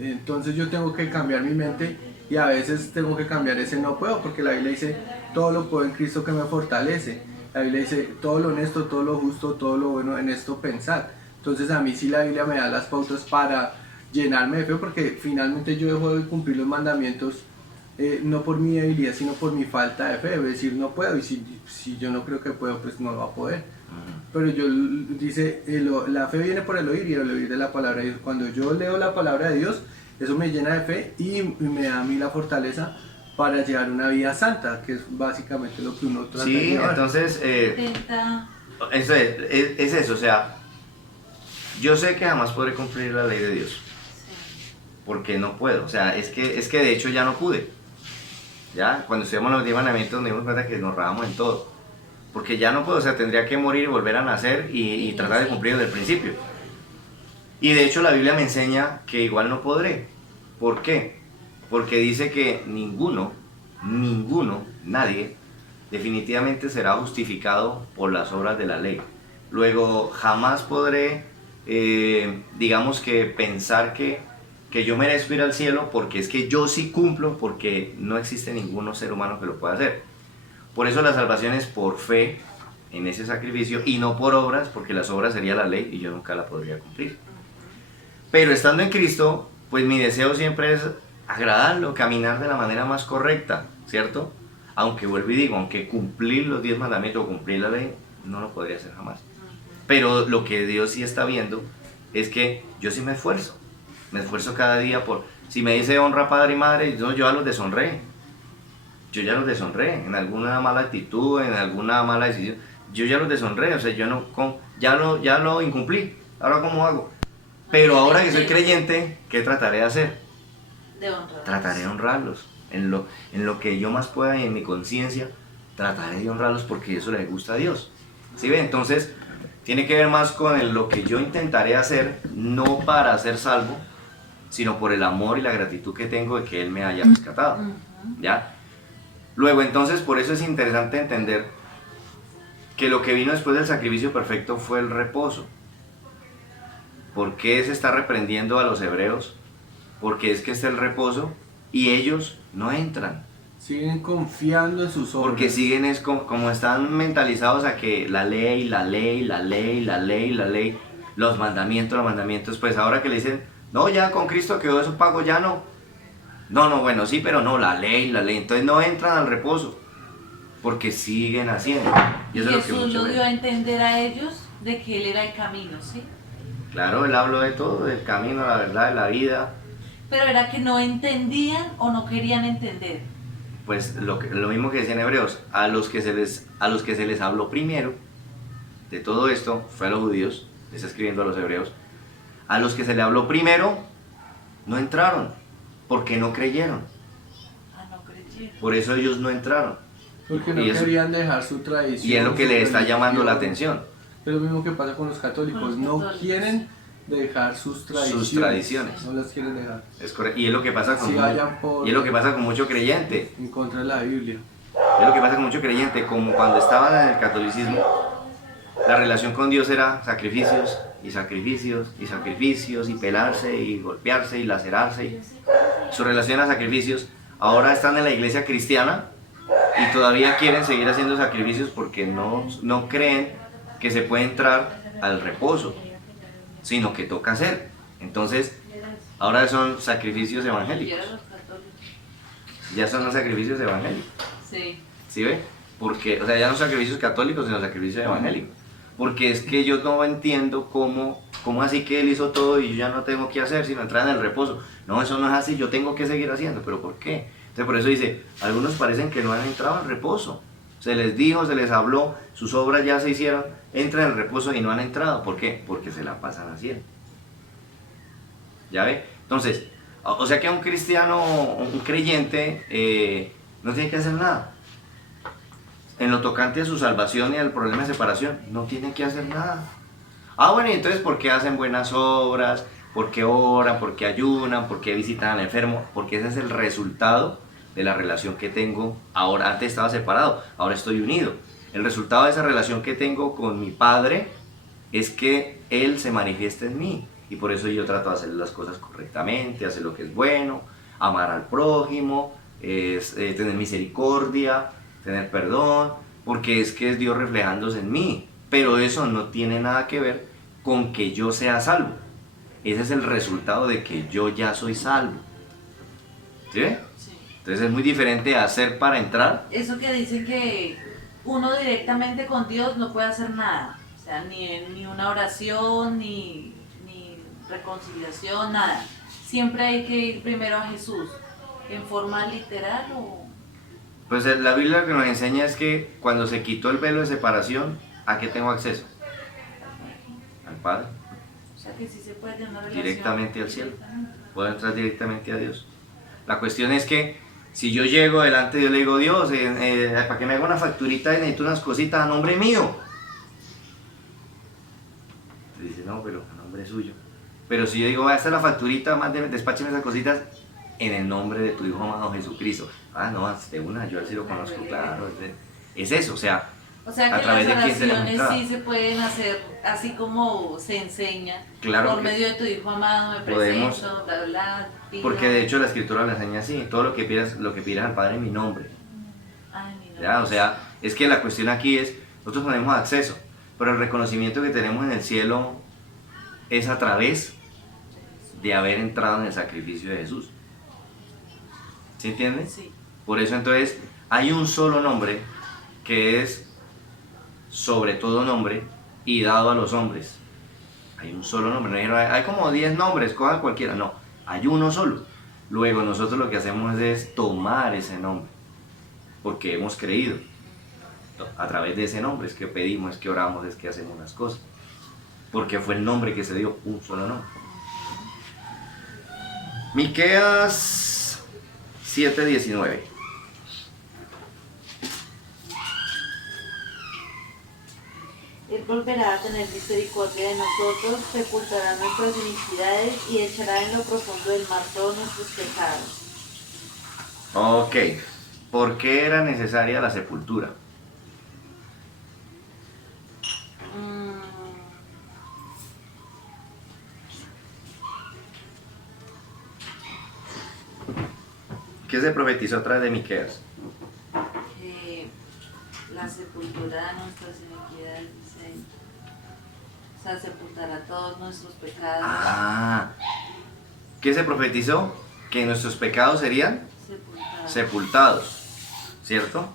Entonces yo tengo que cambiar mi mente y a veces tengo que cambiar ese no puedo, porque la Biblia dice todo lo puedo en Cristo que me fortalece. La Biblia dice todo lo honesto, todo lo justo, todo lo bueno, en esto pensar. Entonces a mí sí la Biblia me da las pautas para llenarme de fe, porque finalmente yo dejo de cumplir los mandamientos no por mi debilidad, sino por mi falta de fe. Es decir, no puedo, y si yo no creo que puedo, pues no lo va a poder. Pero dice, la fe viene por el oír y el oír de la palabra de Dios. Cuando yo leo la palabra de Dios, eso me llena de fe y me da a mí la fortaleza para llevar una vida santa, que es básicamente lo que uno trata de Sí, llevar. entonces, Intenta. es eso, o sea, yo sé que jamás podré cumplir la ley de Dios, porque no puedo, o sea, es que de hecho ya no pude. Ya, cuando estudiamos los 10 mandamientos nos dimos cuenta que nos rajamos en todo, porque ya no puedo, o sea, tendría que morir y volver a nacer y tratar de cumplir desde el principio. Y de hecho la Biblia me enseña que igual no podré. ¿Por qué? Porque dice que ninguno, nadie, definitivamente será justificado por las obras de la ley. Luego jamás podré, digamos que pensar que yo merezco ir al cielo porque es que yo sí cumplo, porque no existe ningún ser humano que lo pueda hacer. Por eso la salvación es por fe en ese sacrificio y no por obras, porque las obras sería la ley y yo nunca la podría cumplir. Pero estando en Cristo, pues mi deseo siempre es agradarlo, caminar de la manera más correcta, ¿cierto? Aunque vuelvo y digo, aunque cumplir los 10 mandamientos o cumplir la ley, no lo podría hacer jamás. Pero lo que Dios sí está viendo es que yo sí me esfuerzo cada día por, si me dice honra padre y madre, yo ya los deshonré, en alguna mala actitud, en alguna mala decisión, yo ya los deshonré, o sea, yo no, ya lo incumplí, ahora ¿cómo hago? Pero ahora que soy creyente, ¿qué trataré de hacer? De honrar. Trataré de honrarlos, en lo que yo más pueda y en mi conciencia, trataré de honrarlos porque eso le gusta a Dios, ¿sí ve? Entonces, tiene que ver más con lo que yo intentaré hacer, no para ser salvo, sino por el amor y la gratitud que tengo de que Él me haya rescatado, ¿ya? Luego, entonces, por eso es interesante entender que lo que vino después del sacrificio perfecto fue el reposo. ¿Por qué se está reprendiendo a los hebreos? Porque es que está el reposo y ellos no entran. Siguen confiando en sus obras. Porque siguen como están mentalizados a que la ley, los mandamientos, pues ahora que le dicen, no, ya con Cristo quedó eso pago, ya no. No, bueno, sí, pero no, la ley, entonces no entran al reposo, porque siguen haciendo. Y eso es lo que Jesús muchos lo ven. dio a entender a ellos de que Él era el camino, ¿sí? Claro, Él habló de todo, del camino, la verdad, de la vida. Pero era que no entendían o no querían entender. Pues lo mismo que decían Hebreos, a los que se les habló primero de todo esto, fue a los judíos, está escribiendo a los hebreos, a los que se le habló primero, no entraron, porque no creyeron, Ah, no creyeron. por eso ellos no entraron. Porque no Y eso- querían dejar su tradición. Y es lo que su le está llamando la religión. atención, Es lo mismo que pasa con los católicos. Con los No católicos. quieren dejar sus tradiciones. sus tradiciones. No las quieren dejar. Es correcto. Y es lo que pasa con, Si vayan por- y es lo que pasa con mucho creyente. En contra de la Biblia. Es lo que pasa con mucho creyente, como cuando estaban en el catolicismo, la relación con Dios era sacrificios, y pelarse, y golpearse, y lacerarse. Su relación a sacrificios, ahora están en la iglesia cristiana y todavía quieren seguir haciendo sacrificios porque no creen que se puede entrar al reposo, sino que toca hacer. Entonces, ahora son sacrificios evangélicos. ¿Vieron los católicos? Ya son los sacrificios evangélicos. Sí. ¿Sí ve? Porque, o sea, ya no sacrificios católicos, sino sacrificios evangélicos. Porque es que yo no entiendo cómo así que Él hizo todo y yo ya no tengo que hacer, sino entrar en el reposo. No, eso no es así, yo tengo que seguir haciendo. ¿Pero por qué? Entonces, por eso dice, algunos parecen que no han entrado al reposo. Se les dijo, se les habló, sus obras ya se hicieron, entran en el reposo y no han entrado. ¿Por qué? Porque se la pasan haciendo. ¿Ya ve? Entonces, o sea que un cristiano, un creyente, no tiene que hacer nada. En lo tocante a su salvación y al problema de separación, no tiene que hacer nada. Ah, bueno, y entonces, ¿por qué hacen buenas obras? ¿Por qué oran? ¿Por qué ayunan? ¿Por qué visitan al enfermo? Porque ese es el resultado de la relación que tengo ahora. Antes estaba separado, ahora estoy unido. El resultado de esa relación que tengo con mi Padre es que Él se manifiesta en mí. Y por eso yo trato de hacer las cosas correctamente, hacer lo que es bueno, amar al prójimo, tener misericordia, tener perdón, porque es que es Dios reflejándose en mí. Pero eso no tiene nada que ver con que yo sea salvo. Ese es el resultado de que yo ya soy salvo. ¿Sí? Sí. Entonces es muy diferente hacer para entrar. Eso que dicen que uno directamente con Dios no puede hacer nada. O sea, ni una oración, ni reconciliación, nada. Siempre hay que ir primero a Jesús. ¿En forma literal o...? Pues la Biblia lo que nos enseña es que cuando se quitó el velo de separación, ¿a qué tengo acceso? Al Padre. O sea, que sí se puede tener una relación Directamente al cielo. directamente. Puedo entrar directamente a Dios. La cuestión es que si yo llego delante de Dios, le digo, Dios, para que me haga una facturita necesito unas cositas a nombre mío. Te dice, no, pero a nombre suyo. Pero si yo digo, esta es la facturita, más despácheme esas cositas en el nombre de tu Hijo amado Jesucristo. Ah, no, de una, yo así lo conozco, claro. Es eso, o sea, O sea ¿A que través las de quién tenemos oraciones entrada? sí se pueden hacer así como se enseña. Claro Por que medio de tu Hijo amado me podemos- presento, bla, bla, pido. porque de hecho la Escritura lo enseña así, todo lo que pidas al Padre en mi nombre. Ay, mi nombre. ¿Ya? O sea, es que la cuestión aquí es, nosotros tenemos acceso, pero el reconocimiento que tenemos en el cielo es a través de haber entrado en el sacrificio de Jesús. ¿Sí entiendes? Sí. Por eso entonces hay un solo nombre que es sobre todo nombre y dado a los hombres. Hay un solo nombre, no dijeron, hay como 10 nombres, cojan cualquiera, no, hay uno solo. Luego nosotros lo que hacemos es tomar ese nombre, porque hemos creído. A través de ese nombre es que pedimos, es que oramos, es que hacemos las cosas. Porque fue el nombre que se dio, un solo nombre. Miqueas 7:19. Él volverá a tener misericordia de nosotros, sepultará nuestras iniquidades y echará en lo profundo del mar todos nuestros pecados. Ok, ¿por qué era necesaria la sepultura? ¿Qué se profetizó a través de Miqueas? Que la sepultura de nuestras iniquidades, dice ahí. O sea, sepultará todos nuestros pecados. ¿Qué se profetizó? Que nuestros pecados serían sepultados, ¿cierto?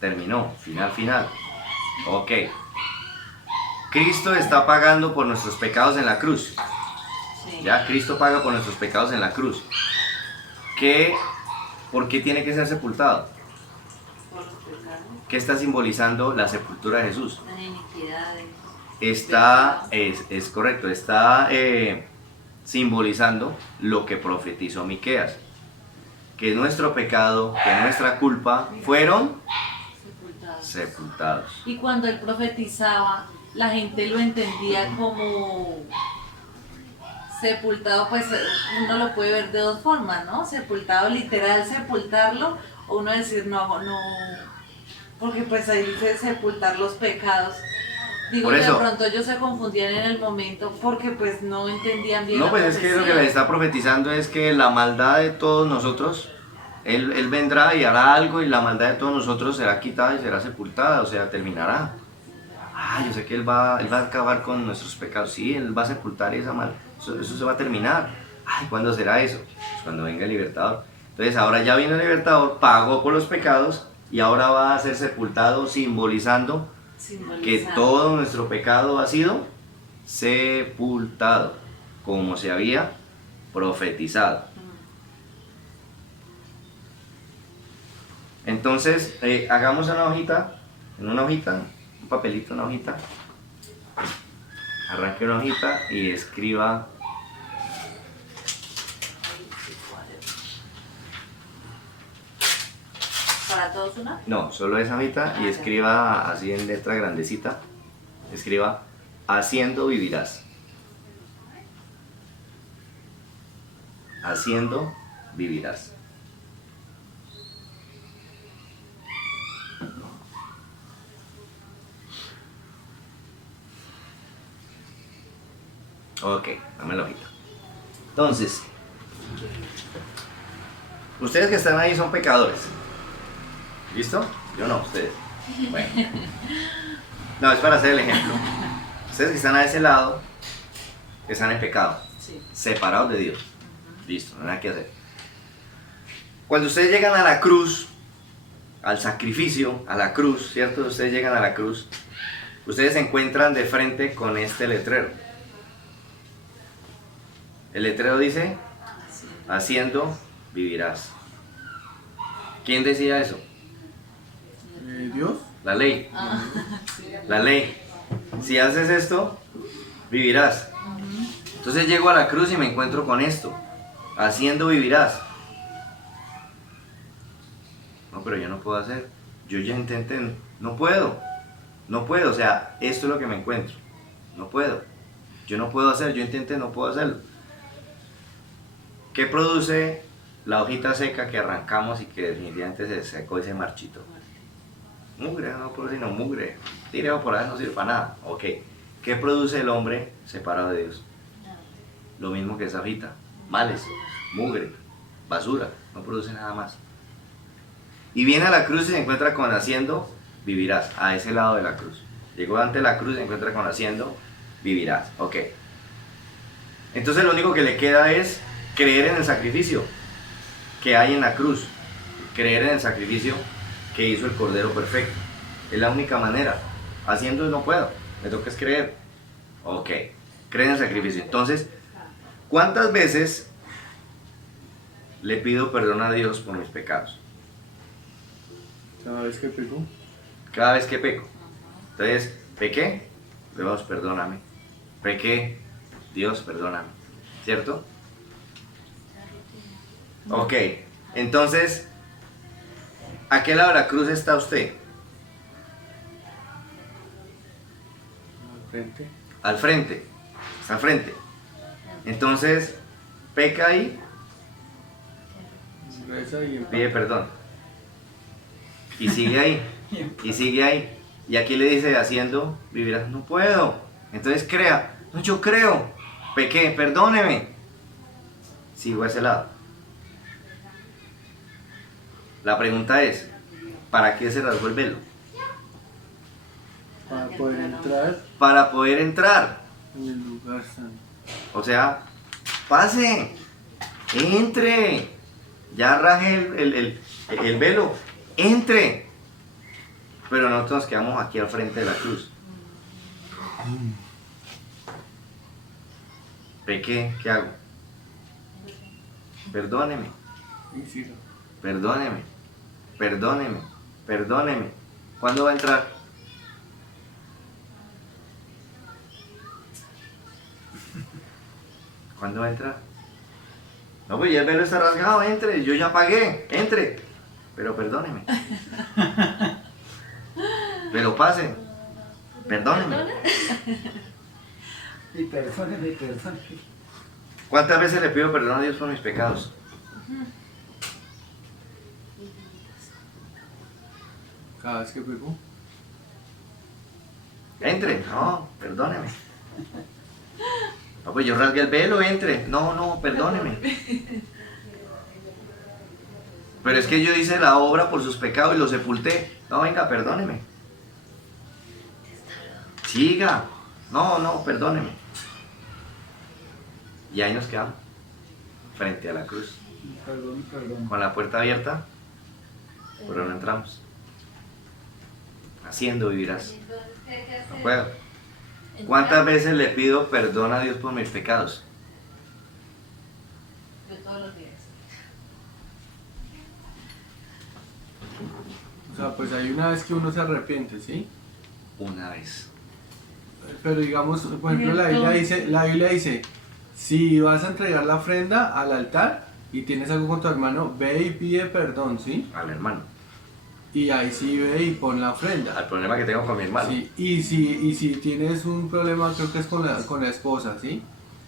Terminó, final. Ok. Cristo está pagando por nuestros pecados en la cruz. Sí. Ya, Cristo paga por nuestros pecados en la cruz. ¿Por qué tiene que ser sepultado? Por los pecados, ¿Qué está simbolizando la sepultura de Jesús? las iniquidades. Es correcto, está simbolizando lo que profetizó Miqueas. Que nuestro pecado, que nuestra culpa fueron sepultados. Y cuando él profetizaba, la gente lo entendía como sepultado, pues uno lo puede ver de dos formas, ¿no? Sepultado literal, sepultarlo, o uno decir no, porque pues ahí dice sepultar los pecados. Digo, Por que eso, de pronto ellos se confundían en el momento porque pues no entendían bien no, la pues es que lo que profecía. les está profetizando es que la maldad de todos nosotros, él vendrá y hará algo y la maldad de todos nosotros será quitada y será sepultada, o sea, terminará. Yo sé que él va a acabar con nuestros pecados, sí, él va a sepultar esa maldad, eso se va a terminar. ¿Cuándo será eso? Pues cuando venga el libertador. Entonces ahora ya vino el libertador, pagó por los pecados y ahora va a ser sepultado, simbolizando que todo nuestro pecado ha sido sepultado, como se había profetizado. Entonces, hagamos una hojita, un papelito, una hojita. Arranque una hojita y escriba. ¿Para todos una? No, solo esa hojita y escriba así en letra grandecita. Escriba, haciendo vivirás. Haciendo vivirás. Ok, dame la hojita. Entonces, ustedes que están ahí son pecadores. ¿Listo? Yo no, ustedes. Bueno. No, es para hacer el ejemplo. Ustedes que están a ese lado, están en pecado, Sí. separados de Dios. Listo, no hay nada que hacer. Cuando ustedes llegan a la cruz, al sacrificio, a la cruz, ¿cierto? Ustedes llegan a la cruz, ustedes se encuentran de frente con este letrero. El letrero dice, haciendo vivirás. ¿Quién decía eso? ¿Dios? La ley. La ley. Si haces esto, vivirás. Entonces llego a la cruz y me encuentro con esto. Haciendo vivirás. No, pero yo no puedo hacer. Yo ya intenté, no puedo. No puedo, o sea, esto es lo que me encuentro. No puedo. Yo no puedo hacer, yo intenté, no puedo hacerlo. ¿Qué produce la hojita seca que arrancamos y que definitivamente se secó y se marchitó? Mugre, no produce sino mugre. Tireo por ahí no sirve para nada. Ok. ¿Qué produce el hombre separado de Dios? Lo mismo que esa hojita. Males, mugre, basura. No produce nada más. Y viene a la cruz y se encuentra con haciendo vivirás. A ese lado de la cruz. Llegó ante la cruz y se encuentra con haciendo vivirás. Ok. Entonces lo único que le queda es creer en el sacrificio que hay en la cruz. Creer en el sacrificio que hizo el Cordero Perfecto. Es la única manera. Haciendo no puedo. Me toca es creer. Ok, creen en el sacrificio. Entonces, ¿cuántas veces le pido perdón a Dios por mis pecados? Cada vez que pegó. Cada vez que peco. Entonces, pequé, Dios, perdóname. Pequé, Dios, perdóname. ¿Cierto? Ok, entonces, ¿a qué lado de la cruz está usted? Al frente. Al frente. Está al frente. Entonces, peca ahí, Reza y pide perdón. Y sigue ahí. Y sigue ahí. Y aquí le dice, haciendo, vivirás. No puedo. Entonces crea. No, yo creo. Pequé, perdóneme. Sigo a ese lado. La pregunta es, ¿para qué se rasgó el velo? para poder entrar Para poder entrar. en el lugar santo. O sea, pase. Entre. Ya raje el velo. Entre. Pero nosotros nos quedamos aquí al frente de la cruz. Pequé, ¿qué hago? Perdóneme, Y sí, perdóneme, perdóneme, perdóneme. ¿Cuándo va a entrar? ¿Cuándo va a entrar? No, pues ya el velo está rasgado, entre, yo ya pagué, entre. Pero perdóneme. Pero pase. Perdóneme. Y perdóneme, perdóneme. ¿Cuántas veces le pido perdón a Dios por mis pecados? cada vez que pegó. Entre, no, perdóneme. No, pues yo rasgué el velo, entre. No, no, perdóneme. Pero es que yo hice la obra por sus pecados y los sepulté. No, venga, perdóneme. Siga. No, no, perdóneme. Y ahí nos quedamos, frente a la cruz, Perdón, perdón. con la puerta abierta, pero no entramos. Haciendo vivirás. Entonces, ¿qué hay que hacer? No puedo. ¿Cuántas veces le pido perdón a Dios por mis pecados? Yo todos los días. O sea, pues hay una vez que uno se arrepiente, ¿sí? Una vez. Pero digamos, por ejemplo, la Biblia dice, si vas a entregar la ofrenda al altar y tienes algo con tu hermano, ve y pide perdón, ¿sí? Al hermano. Y ahí sí ve y pon la ofrenda. Al problema que tengo con mi hermano. Sí, y si tienes un problema, creo que es con la esposa, ¿sí?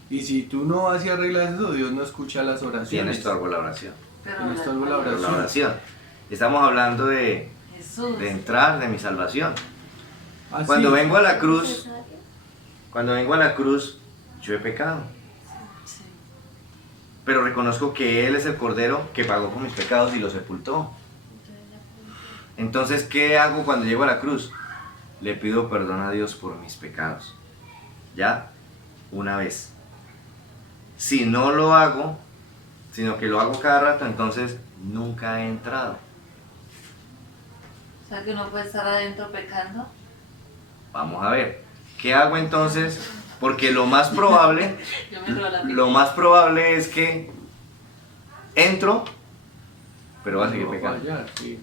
Y si tú no vas y arreglas eso, Dios no escucha las oraciones. Tienes todo la oración. Pero Tienes todo la Pero la oración. oración. Estamos hablando de Jesús. entrar, de mi salvación. Así, Cuando vengo a la cruz, yo he pecado. Sí. Pero reconozco que Él es el Cordero que pagó por mis pecados y los sepultó. Entonces, ¿qué hago cuando llego a la cruz? Le pido perdón a Dios por mis pecados. ¿Ya? Una vez. Si no lo hago, sino que lo hago cada rato, entonces nunca he entrado. O sea que uno puede estar adentro pecando. Vamos a ver. ¿Qué hago entonces? Porque lo más probable, Yo me robo la lo más probable es que entro, pero voy a seguir no va a pecando. fallar, sí.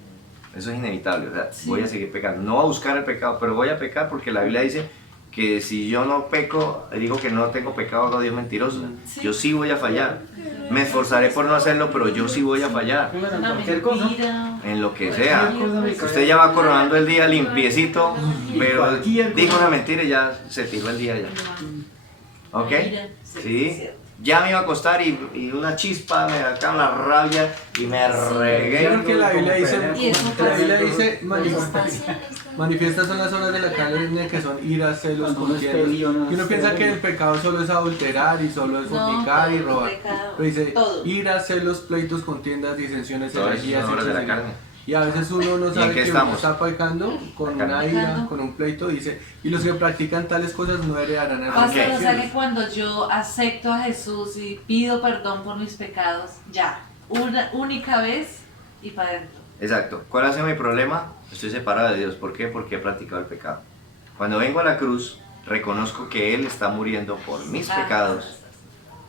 Eso es inevitable, o sea, Sí. voy a seguir pecando. No voy a buscar el pecado, pero voy a pecar porque la Biblia dice que si yo no peco, digo que no tengo pecado, hago a Dios mentiroso. Sí. Yo sí voy a fallar. Me esforzaré por no hacerlo, pero yo sí voy a fallar. Bueno, Una cualquier cosa. mentira. En lo que sea. Cualquier cosa me cae. Usted ya va coronando el día limpiecito, pero Cualquier cosa. dijo una mentira y ya se tiró el día ya. ¿Ok? Mentira. Sí. Ya me iba a acostar y una chispa, me saca una rabia y me regué. Porque la Biblia dice, Y eso la Biblia dice, Despacio, manifiestas son las obras de la carne que son ira, celos, Cuando uno es contiendas. peleón, uno Y uno es piensa que peleón. el pecado solo es adulterar y solo es No, fornicar y todo es robar. pecado. Pero dice Todo. ira, celos, pleitos, contiendas, disensiones, Todo eso herejías, son obras de la hechicería. carne. Y a veces uno no ¿Y en sabe qué que uno estamos? está pecando con Acá. una ira, Pecando. con un pleito, dice, y los que practican tales cosas no heredarán el reino Ok. de Pastor, los o sea que cielos. cuando yo acepto a Jesús y pido perdón por mis pecados, ya, una única vez y para adentro. Exacto. ¿Cuál ha sido mi problema? Estoy separado de Dios. ¿Por qué? Porque he practicado el pecado. Cuando vengo a la cruz, reconozco que Él está muriendo por mis pecados,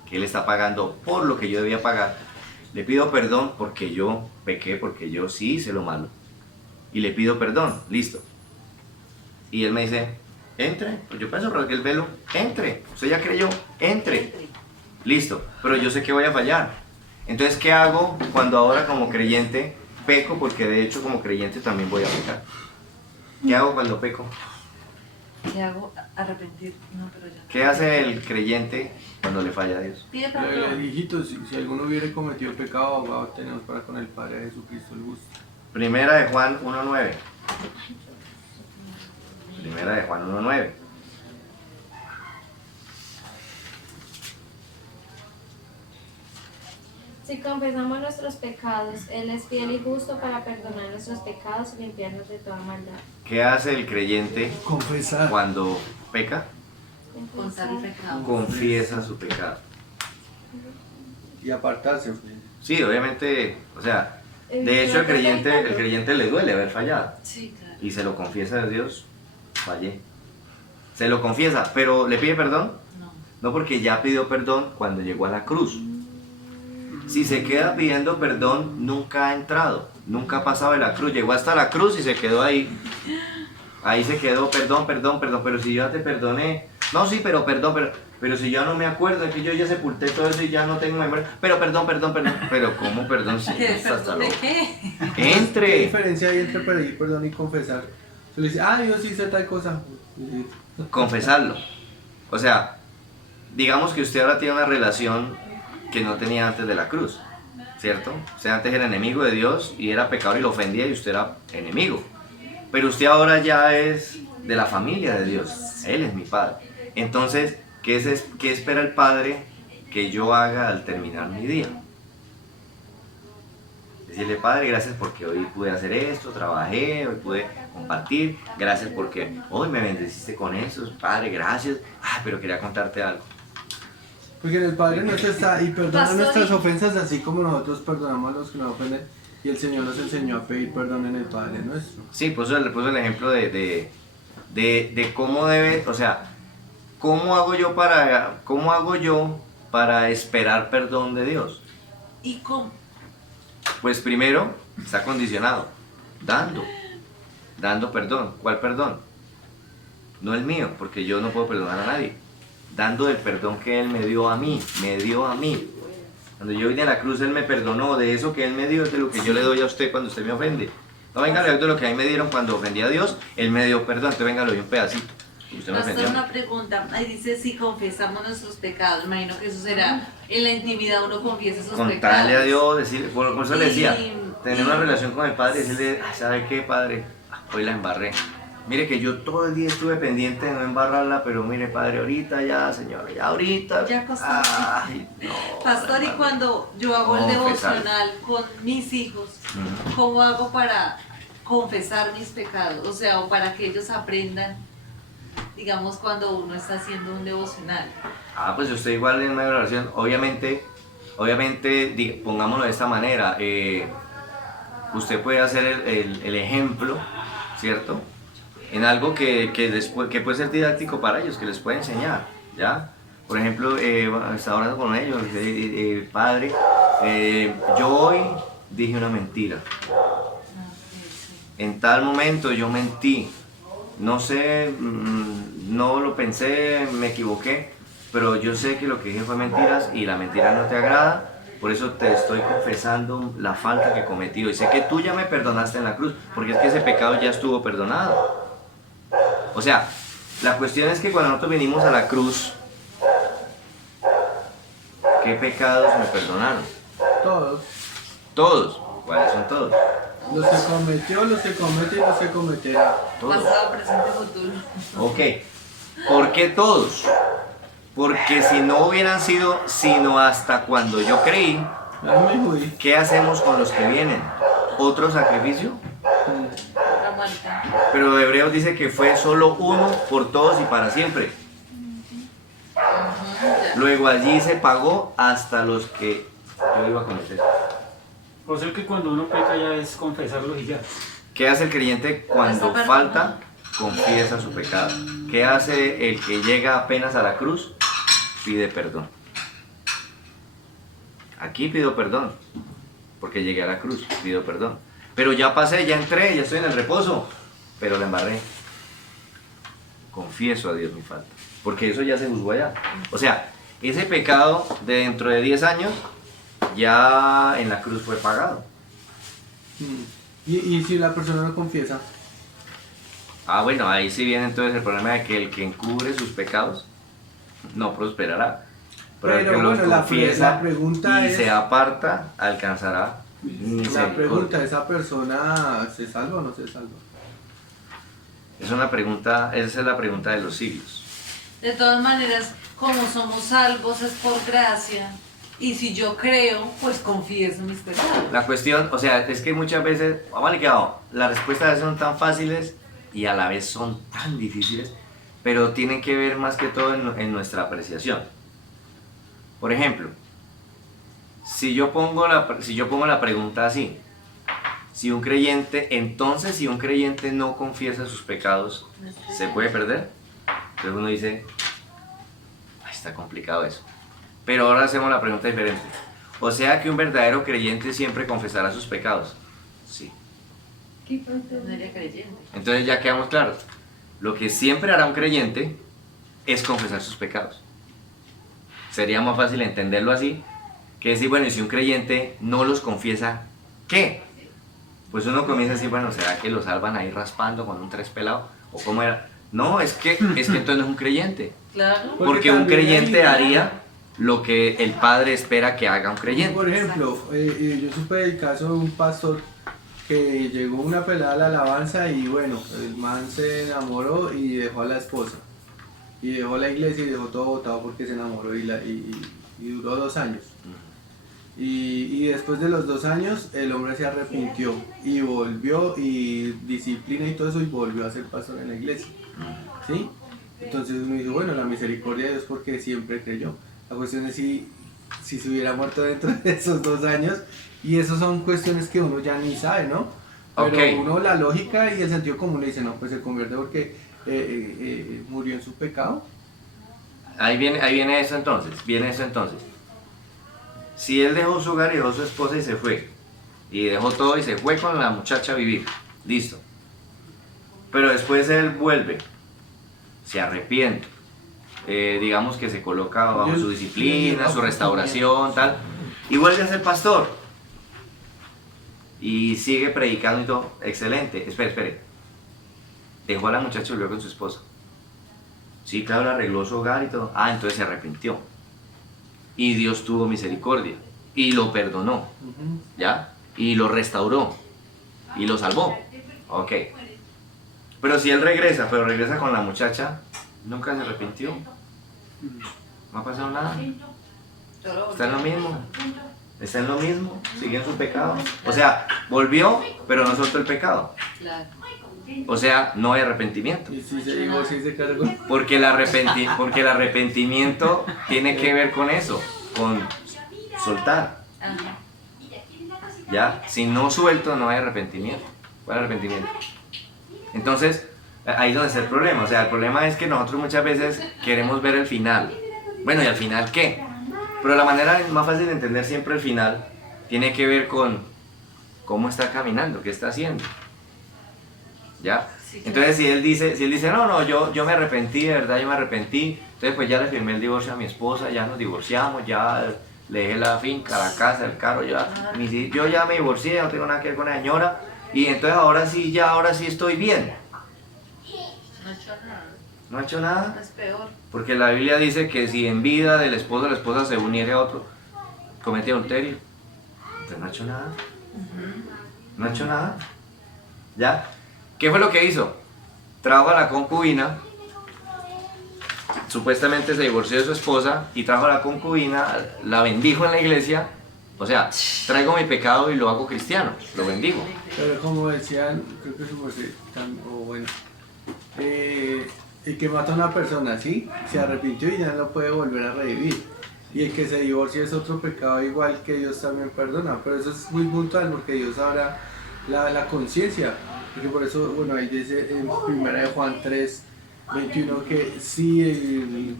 que Él está pagando por lo que yo debía pagar. Le pido perdón porque yo pequé, porque yo sí hice lo malo. Y le pido perdón, listo. Y Él me dice, entre. Pues yo pienso que el velo, entre. Usted ya creyó, entre. Listo, pero yo sé que voy a fallar. Entonces, ¿qué hago cuando ahora como creyente peco? Porque de hecho como creyente también voy a pecar. ¿Qué hago cuando peco? ¿Qué hago? Arrepentir. No, pero ya. ¿Qué hace el creyente cuando le falla a Dios? Pide perdón. Hijitos, si alguno hubiera cometido pecado, abogado tenemos para con el Padre de Jesucristo el justo. Primera de Juan 1.9. Primera de Juan 1.9. Si confesamos nuestros pecados, Él es fiel y justo para perdonar nuestros pecados y limpiarnos de toda maldad. ¿Qué hace el creyente Confesar. cuando peca? Contar el pecado. Confiesa su pecado. Y apartarse. Sí, obviamente, o sea, de hecho el creyente le duele haber fallado Sí, claro. y se lo confiesa a Dios, fallé. Se lo confiesa, pero ¿le pide perdón? No. No, porque ya pidió perdón cuando llegó a la cruz. Si se queda pidiendo perdón, nunca ha entrado, nunca ha pasado de la cruz, llegó hasta la cruz y se quedó ahí. Ahí se quedó, perdón, pero si yo ya te perdoné, no, sí, pero pero si yo no me acuerdo, es que yo ya sepulté todo eso y ya no tengo memoria, pero perdón, pero ¿cómo perdón? Si ¿Qué? está hasta ¿Perdón de loco. qué? ¿Qué Entre. diferencia hay entre pedir perdón y confesar? Se le dice, Dios hice tal cosa. Confesarlo. O sea, digamos que usted ahora tiene una relación que no tenía antes de la cruz, ¿cierto? Usted antes era enemigo de Dios y era pecador y lo ofendía y usted era enemigo. Pero usted ahora ya es de la familia de Dios. Él es mi Padre. Entonces, ¿qué espera el Padre que yo haga al terminar mi día? Decirle, Padre, gracias porque hoy pude hacer esto, trabajé, hoy pude compartir, gracias porque hoy me bendeciste con eso, Padre, gracias. Pero quería contarte algo. Porque el Padre nuestro está y perdona Pastor, nuestras y- ofensas así como nosotros perdonamos a los que nos ofenden. Y el Señor nos enseñó a pedir perdón en el Padre nuestro. Sí, puso el ejemplo de cómo debe, o sea, cómo hago yo para esperar perdón de Dios. ¿Y cómo? Pues primero está condicionado, dando perdón. ¿Cuál perdón? No el mío, porque yo no puedo perdonar a nadie. Dando el perdón que Él me dio a mí. Cuando yo vine a la cruz, Él me perdonó. De eso que Él me dio es de lo que yo le doy a usted cuando usted me ofende. No, venga, le doy de lo que a mí me dieron cuando ofendí a Dios. Él me dio perdón, entonces venga, le doy un pedacito. Usted me Pastor, ofendió. una pregunta. Ahí dice si confesamos nuestros pecados. Imagino que eso será en la intimidad uno confiesa sus pecados. Contarle a Dios, decirle, por eso le decía, Y- tener una relación con el Padre, decirle, ¿sabe qué, Padre? Hoy la embarré. Mire que yo todo el día estuve pendiente de no embarrarla, pero mire, Padre, ahorita ya, Señor, ya ahorita. Ya costó. Ay, no, Pastor, y hermano. cuando yo hago el Confesar. devocional con mis hijos, Ujú. ¿cómo hago para confesar mis pecados? O sea, o para que ellos aprendan, digamos, cuando uno está haciendo un devocional. Pues usted igual en medio de la oración, obviamente, pongámoslo de esta manera, usted puede hacer el ejemplo, ¿cierto? En algo que después que puede ser didáctico para ellos, que les puede enseñar, ¿ya? Por ejemplo, estaba hablando con ellos, Padre, yo hoy dije una mentira. En tal momento yo mentí, no sé, no lo pensé, me equivoqué, pero yo sé que lo que dije fue mentiras y la mentira no te agrada, por eso te estoy confesando la falta que he cometido y sé que tú ya me perdonaste en la cruz, porque es que ese pecado ya estuvo perdonado. O sea, la cuestión es que cuando nosotros venimos a la cruz, ¿qué pecados me perdonaron? Todos. Todos. ¿Cuáles son todos? Los que cometió, los que comete y los que cometerá. Todos. Pasado, presente, futuro. Ok. ¿Por qué todos? Porque si no hubieran sido sino hasta cuando yo creí, Ay, mi judí. ¿qué hacemos con los que vienen? ¿Otro sacrificio? Otra muerte. Pero Hebreos dice que fue solo uno por todos y para siempre. Ya. Luego allí se pagó hasta los que yo iba a cometer. O sea que cuando uno peca ya es confesarlo y ya. ¿Qué hace el creyente cuando Está falta? confiesa su pecado. ¿Qué hace el que llega apenas a la cruz? Pide perdón. Aquí pido perdón, porque llegué a la cruz, pido perdón. Pero ya pasé, ya entré, ya estoy en el reposo, pero la embarré. Confieso a Dios mi falta, porque eso ya se juzgó allá. O sea, ese pecado de dentro de 10 años ya en la cruz fue pagado. Y si la persona no confiesa, Ah, bueno, ahí sí viene entonces el problema de que el que encubre sus pecados no prosperará. Pero el que Pero los bueno, confiesa la pregunta y es- se aparta, alcanzará la misericordia. pregunta, ¿esa persona se salva o no se salva? Es una pregunta, esa es la pregunta de los siglos. De todas maneras, como somos salvos es por gracia. Y si yo creo, pues confieso mis pecados. La cuestión, o sea, es que muchas veces, vale que las respuestas a veces son tan fáciles y a la vez son tan difíciles, pero tienen que ver más que todo en nuestra apreciación. Por ejemplo, si yo pongo la pregunta así, si un creyente no confiesa sus pecados, ¿se puede perder? Entonces uno dice, "Ay, está complicado eso". Pero ahora hacemos la pregunta diferente. O sea que un verdadero creyente siempre confesará sus pecados. Sí. No era creyente. Entonces ya quedamos claros. Lo que siempre hará un creyente es confesar sus pecados. Sería más fácil entenderlo así que decir, bueno, y si un creyente no los confiesa, ¿qué? Pues uno comienza a decir, bueno, ¿será que lo salvan ahí raspando con un tres pelado? ¿O cómo era? No, es que entonces no es un creyente. Claro. Porque un también creyente hay- haría lo que el Padre espera que haga un creyente. Por ejemplo, yo supe del caso de un pastor que llegó una pelada a la alabanza y bueno, el man se enamoró y dejó a la esposa. Y dejó la iglesia y dejó todo botado porque se enamoró y duró 2 años. Y después de los 2 años el hombre se arrepintió y volvió y disciplina y todo eso y volvió a ser pastor en la iglesia. ¿Sí? Entonces uno dice, bueno, la misericordia de Dios porque siempre creyó. La cuestión es si se hubiera muerto dentro de esos 2 años, y eso son cuestiones que uno ya ni sabe, ¿no? Pero Ok. uno, la lógica y el sentido común le dice, no, pues se convierte porque murió en su pecado. Ahí viene eso entonces, Si él dejó su hogar y dejó su esposa y se fue, y dejó todo y se fue con la muchacha a vivir, listo. Pero después él vuelve, se arrepiente, digamos que se coloca bajo su disciplina, su restauración, tal, y vuelve a ser pastor. Y sigue predicando y todo, excelente. Espere. Dejó a la muchacha y volvió con su esposa. Sí, claro, le arregló su hogar y todo. Ah, entonces se arrepintió. Y Dios tuvo misericordia. Y lo perdonó. ¿Ya? Y lo restauró. Y lo salvó. Ok. Pero si él regresa, con la muchacha, nunca se arrepintió. No ha pasado nada. Está en lo mismo. Sigue en su pecado. O sea, volvió, pero no soltó el pecado. Claro. O sea, no hay arrepentimiento. Y si se divorció y se cargó. Porque el arrepentimiento tiene que ver con eso, con soltar. Ajá. ¿Ya? Si no suelto, no hay arrepentimiento. ¿Cuál arrepentimiento? Entonces, ahí es donde está el problema. O sea, el problema es que nosotros muchas veces queremos ver el final. Bueno, ¿y al final qué? Pero la manera más fácil de entender siempre el final tiene que ver con cómo está caminando, qué está haciendo. ¿Ya? Sí, claro. Entonces si él dice, no, yo me arrepentí, de verdad yo me arrepentí, entonces pues ya le firmé el divorcio a mi esposa, ya nos divorciamos, ya le dejé la finca, la casa, el carro, yo ya me divorcié, no tengo nada que ver con la señora, y entonces ahora sí estoy bien. No he hecho nada. No ha hecho nada, Es peor. porque la Biblia dice que si en vida del esposo o la esposa se uniere a otro, comete adulterio. Entonces no ha hecho nada. No ha hecho nada. ¿Ya? ¿Qué fue lo que hizo? Trajo a la concubina, supuestamente se divorció de su esposa y trajo a la concubina, la bendijo en la iglesia. O sea, traigo mi pecado y lo hago cristiano, lo bendigo. Pero como decían, creo que es o bueno, el que mata a una persona, ¿sí? Se arrepintió y ya no puede volver a revivir. Y el que se divorcia es otro pecado igual que Dios también perdona. Pero eso es muy puntual porque Dios habrá la conciencia. Porque por eso, bueno, ahí dice en 1 Juan 3, 21 que si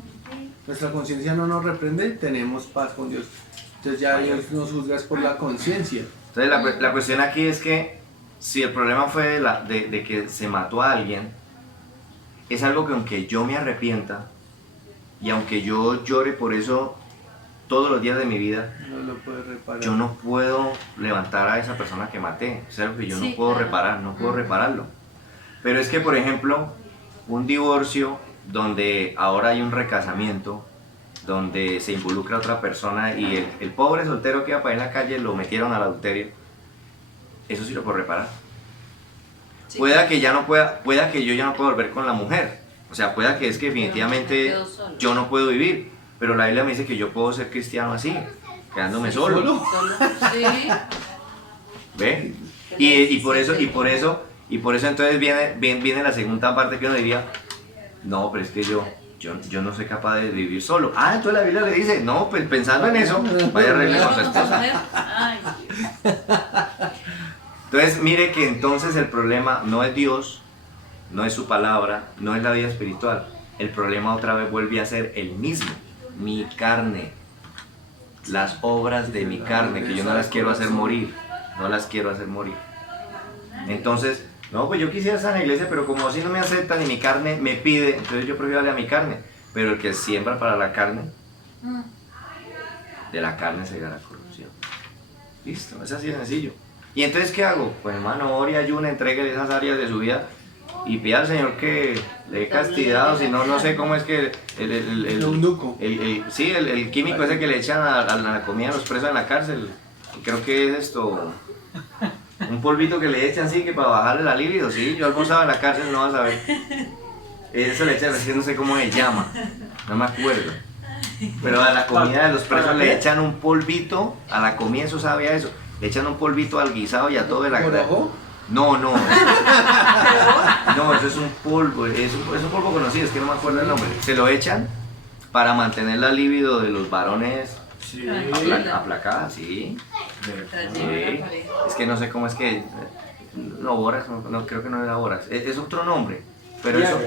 nuestra conciencia no nos reprende, tenemos paz con Dios. Entonces ya Dios nos juzga es por la conciencia. Entonces la cuestión aquí es que si el problema fue de que se mató a alguien, es algo que aunque yo me arrepienta y aunque yo llore por eso todos los días de mi vida, No lo puede reparar. yo no puedo levantar a esa persona que maté. Es algo que yo Sí, no puedo claro. reparar, no puedo repararlo. Pero es que, por ejemplo, un divorcio donde ahora hay un recasamiento, donde se involucra a otra persona y el pobre soltero que iba para ahí en la calle lo metieron al adulterio, eso sí lo puedo reparar. Sí. Pueda que yo ya no pueda volver con la mujer. O sea, pueda que es que definitivamente Pero no quedó solo. yo no puedo vivir. Pero la Biblia me dice que yo puedo ser cristiano así, quedándome solo. Solo. Sí. ¿Ve? Y por eso entonces viene la segunda parte que uno diría, no, pero es que yo no soy capaz de vivir solo. Ah, entonces la Biblia le dice, no, pues pensando en eso, vaya a arreglar con su esposa. Ay, Dios. Entonces mire que entonces el problema no es Dios, no es su palabra, no es la vida espiritual. El problema otra vez vuelve a ser el mismo, mi carne, las obras de mi carne, que yo no las quiero hacer morir, no las quiero hacer morir. Entonces, no, pues yo quisiera estar en la iglesia, pero como así no me aceptan y mi carne me pide, entonces yo prefiero darle a mi carne. Pero el que siembra para la carne, Mm. de la carne se gana corrupción. Listo, es así de sencillo. ¿Y entonces qué hago? Pues hermano, ore y ayune, entregue esas áreas de su vida y pida al Señor que le dé castidad, o si no, no sé cómo es que El eunuco. el químico ese que le echan a la comida a los presos en la cárcel, creo que es esto, un polvito que le echan así que para bajarle la libido, sí, yo almorzaba en la cárcel, no vas a ver. Eso le echan, así no sé cómo se llama, no me acuerdo. Pero a la comida de los presos le echan un polvito, a la comida eso sabe a eso, le echan un polvito al guisado y a todo de la ¿Corojo? No, no, no, eso es un polvo, es un polvo conocido, es que no me acuerdo el nombre. Se lo echan para mantener la libido de los varones Sí. aplacada, sí. Trayendo la Sí. pareja. Es que no sé cómo es que. No, borax, no creo que no era borax. Es otro nombre. Pero eso.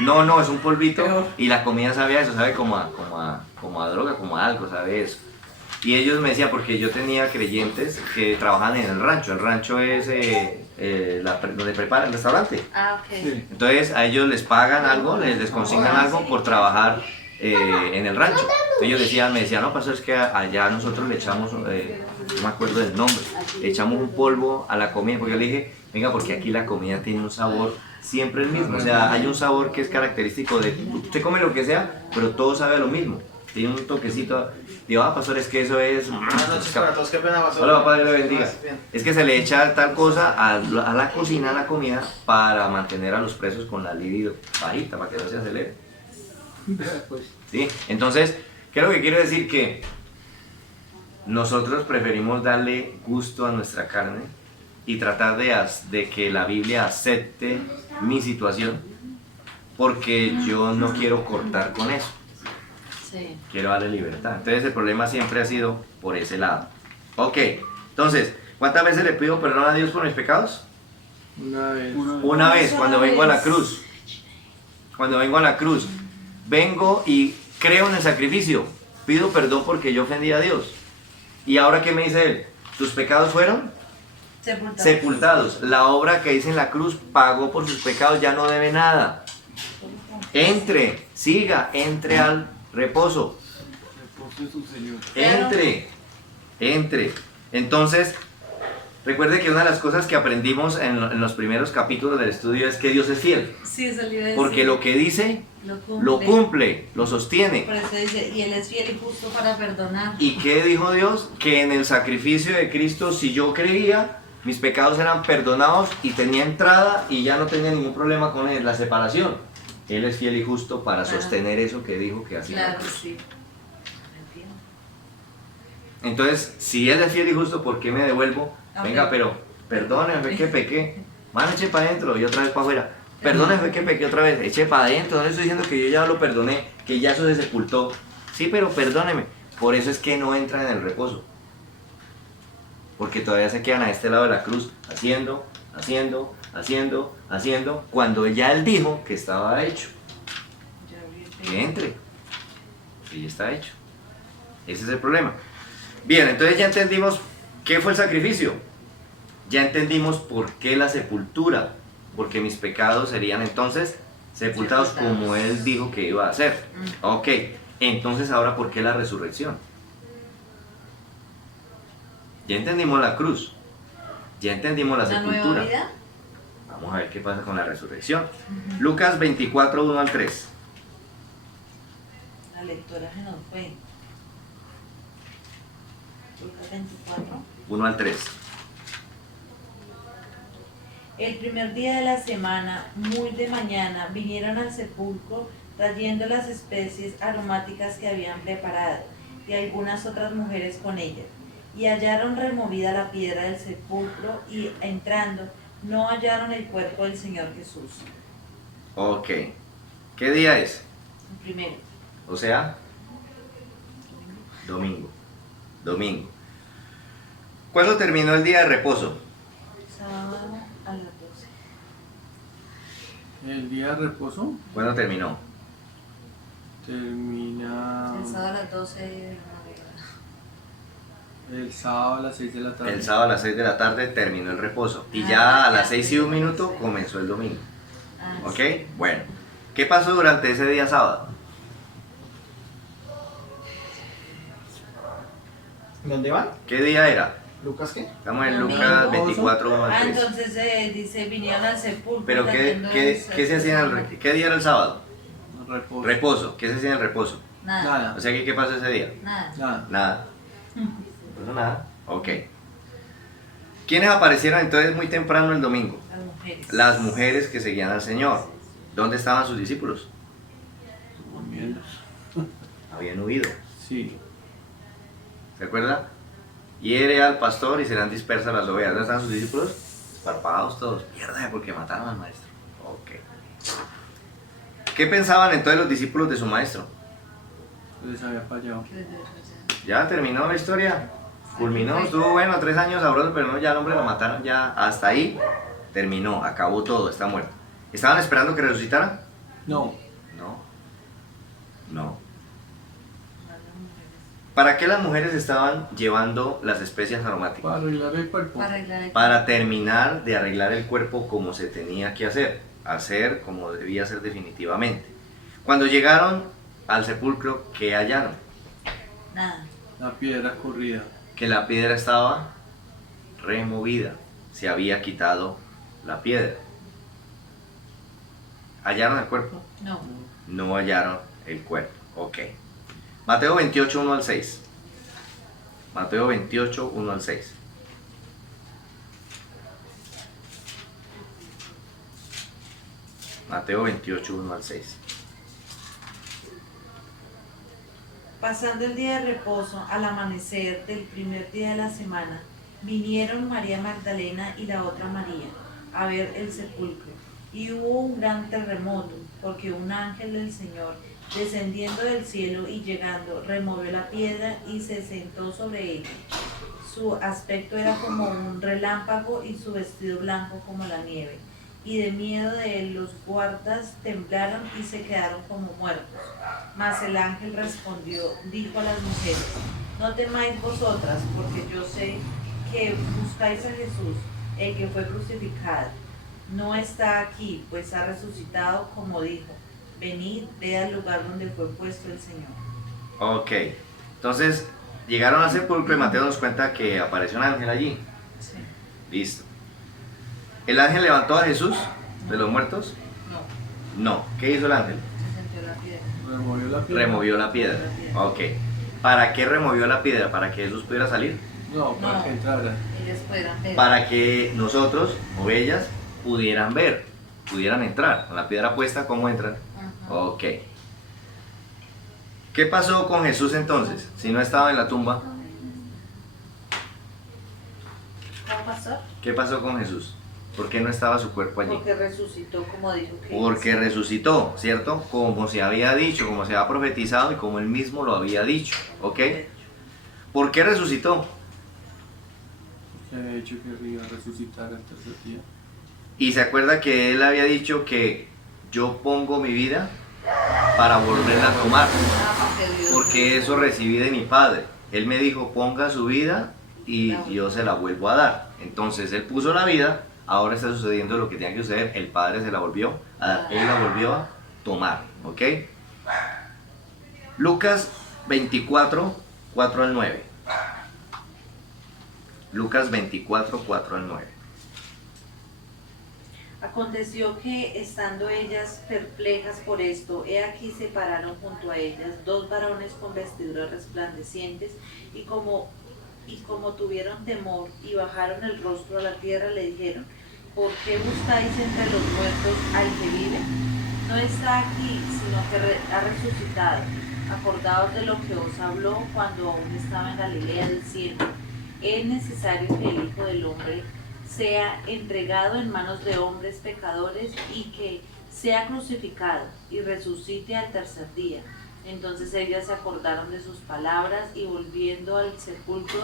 No, es un polvito y la comida sabe a eso, sabe como a droga, como a algo, sabe eso. Y ellos me decían, porque yo tenía creyentes que trabajan en el rancho. El rancho es donde preparan el restaurante. Ah, ok. Sí. Entonces a ellos les pagan algo, les consignan algo por trabajar en el rancho. Entonces ellos me decían, no, pastor, es que allá nosotros le echamos, no me acuerdo del nombre, le echamos un polvo a la comida, porque yo le dije, venga, porque aquí la comida tiene un sabor siempre el mismo, o sea, hay un sabor que es característico de, usted come lo que sea, pero todo sabe a lo mismo, tiene un toquecito. Digo, pastor, es que eso es... Buenas noches para todos, qué pena pastor. Hola, Padre, le bendiga. Bien. Es que se le echa tal cosa a la cocina, a la comida, para mantener a los presos con la libido bajita, para que no se acelere. Pues, ¿Sí? Entonces, ¿qué es lo que quiero decir? Que nosotros preferimos darle gusto a nuestra carne y tratar de que la Biblia acepte mi situación, porque yo no quiero cortar con eso. Sí. Quiero darle libertad. Entonces el problema siempre ha sido por ese lado. Ok, entonces, ¿cuántas veces le pido perdón a Dios por mis pecados? Una vez. Una vez, cuando vengo a la cruz. Cuando vengo a la cruz. Vengo y creo en el sacrificio. Pido perdón porque yo ofendí a Dios. ¿Y ahora qué me dice Él? Tus pecados fueron sepultados. La obra que hice en la cruz pagó por sus pecados, ya no debe nada. Entre, siga, entre al reposo. reposo es un Señor. Entre. Entonces, recuerde que una de las cosas que aprendimos en los primeros capítulos del estudio es que Dios es fiel. Sí, eso le iba a decir. Porque lo que dice, Lo lo cumple, lo sostiene. Por eso dice, y Él es fiel y justo para perdonar. ¿Y qué dijo Dios? Que en el sacrificio de Cristo, si yo creía, mis pecados eran perdonados y tenía entrada y ya no tenía ningún problema con la separación. Él es fiel y justo para Claro. sostener eso que dijo que hacía. Claro, sí. Entiendo. Entonces, si Él es fiel y justo, ¿por qué me devuelvo? Ok. Venga, pero perdóneme, fue que pequé. Mano, eche para adentro y otra vez para afuera. Perdóneme, fue que pequé otra vez. Eche para adentro. No le estoy diciendo que yo ya lo perdoné, que ya eso se sepultó. Sí, pero perdóneme. Por eso es que no entran en el reposo. Porque todavía se quedan a este lado de la cruz haciendo, haciendo, cuando ya él dijo que estaba hecho. Ya vi el Que entre. Y ya está hecho. Ese es el problema. Bien, entonces ya entendimos qué fue el sacrificio. Ya entendimos por qué la sepultura. Porque mis pecados serían entonces sepultados como él dijo que iba a hacer. Ok, entonces ahora ¿por qué la resurrección? Ya entendimos la cruz. Ya entendimos la ¿Una nueva sepultura. vida? Vamos a ver qué pasa con la resurrección. Lucas 24, 1 al 3. La lectora se nos fue. Lucas 24. 1 al 3. El primer día de la semana, muy de mañana, vinieron al sepulcro trayendo las especies aromáticas que habían preparado y algunas otras mujeres con ellas. Y hallaron removida la piedra del sepulcro y entrando, no hallaron el cuerpo del Señor Jesús. Ok. ¿Qué día es? El primero. O sea, domingo. Domingo. ¿Cuándo terminó el día de reposo? Sábado a las 12. El día de reposo ¿Cuándo terminó? termina El sábado a las 12 de el sábado a las 6 de la tarde. El sábado a las 6 de la tarde terminó el reposo. Y ya a las 6 y 1 minuto comenzó el domingo. ¿Ok? Bueno. ¿Qué pasó durante ese día sábado? ¿Dónde van? ¿Qué día era? ¿Lucas qué? Estamos en Domingo. Lucas 24, 1 al 3. Entonces dice, vinieron al sepulcro. Pero trayendo ¿qué se hacía en el ¿qué día era el sábado? Reposo. Reposo. ¿Qué se hacía en el reposo? Nada. Nada. O sea, ¿qué pasó ese día? Nada. Nada. Nada. No pasó nada. Ok. ¿Quiénes aparecieron entonces muy temprano el domingo? Las mujeres. Las mujeres que seguían al Señor. ¿Dónde estaban sus discípulos? Durmiendo. Habían huido. Sí. ¿Se acuerda? Hiere al pastor y serán dispersas las ovejas. ¿Dónde están sus discípulos? Esparpados todos. Mierda, porque mataron al maestro. Ok. ¿Qué pensaban entonces los discípulos de su maestro? Les había fallado. Ya terminó la historia. Culminó, estuvo bueno, 3 años sabroso, pero no, ya el hombre lo mataron, ya hasta ahí terminó, acabó todo, está muerto. ¿Estaban esperando que resucitara? No. No. No. ¿Para qué las mujeres estaban llevando las especias aromáticas? Para arreglar el cuerpo. Para arreglar el Para terminar de arreglar el cuerpo como se tenía que hacer como debía ser definitivamente. Cuando llegaron al sepulcro, ¿qué hallaron? Nada. La piedra corrida. Que la piedra estaba removida, se había quitado la piedra. ¿Hallaron el cuerpo? No. No hallaron el cuerpo. Ok. Mateo 28, 1 al 6. Mateo 28, 1 al 6. Mateo 28, 1 al 6. Pasando el día de reposo, al amanecer del primer día de la semana, vinieron María Magdalena y la otra María a ver el sepulcro. Y hubo un gran terremoto, porque un ángel del Señor, descendiendo del cielo y llegando, removió la piedra y se sentó sobre ella. Su aspecto era como un relámpago y su vestido blanco como la nieve. Y de miedo de él los guardas temblaron y se quedaron como muertos. Mas el ángel respondió, dijo a las mujeres, no temáis vosotras, porque yo sé que buscáis a Jesús, el que fue crucificado. No está aquí, pues ha resucitado como dijo. Venid, ve al lugar donde fue puesto el Señor. Ok. Entonces, llegaron al sepulcro y Mateo nos cuenta que apareció un ángel allí. Sí. Listo. ¿El ángel levantó a Jesús de los muertos? No. No. ¿Qué hizo el ángel? Se sentó la piedra. Removió la piedra. Removió la piedra. Ok. ¿Para qué removió la piedra? ¿Para que Jesús pudiera salir? No, para No. que entrara. Ellas podrán ver. Para que nosotros o ellas pudieran ver, pudieran entrar. Con la piedra puesta, ¿cómo entran? Ajá. Ok. ¿Qué pasó con Jesús entonces? Si no estaba en la tumba, ¿Cómo pasó? ¿qué pasó con Jesús? ¿Por qué no estaba su cuerpo allí? Porque resucitó como dijo que Porque resucitó, ¿cierto? Como se había dicho, como se había profetizado y como él mismo lo había dicho, ¿ok? ¿Por qué resucitó? Se había dicho que iba a resucitar al tercer día. Y se acuerda que él había dicho que yo pongo mi vida para volverla a tomar, porque eso recibí de mi padre. Él me dijo, ponga su vida y yo se la vuelvo a dar. Entonces él puso la vida, ahora está sucediendo lo que tenía que suceder, el padre se la volvió a dar, él la volvió a tomar, ¿ok? Lucas 24, 4 al 9. Lucas 24, 4 al 9. Aconteció que, estando ellas perplejas por esto, he aquí se pararon junto a ellas dos varones con vestiduras resplandecientes, y como tuvieron temor y bajaron el rostro a la tierra, le dijeron: ¿por qué buscáis entre los muertos al que vive? No está aquí, sino que ha resucitado. Acordaos de lo que os habló cuando aún estaba en Galilea, diciendo: es necesario que el Hijo del Hombre sea entregado en manos de hombres pecadores y que sea crucificado y resucite al tercer día. Entonces ellas se acordaron de sus palabras y, volviendo al sepulcro,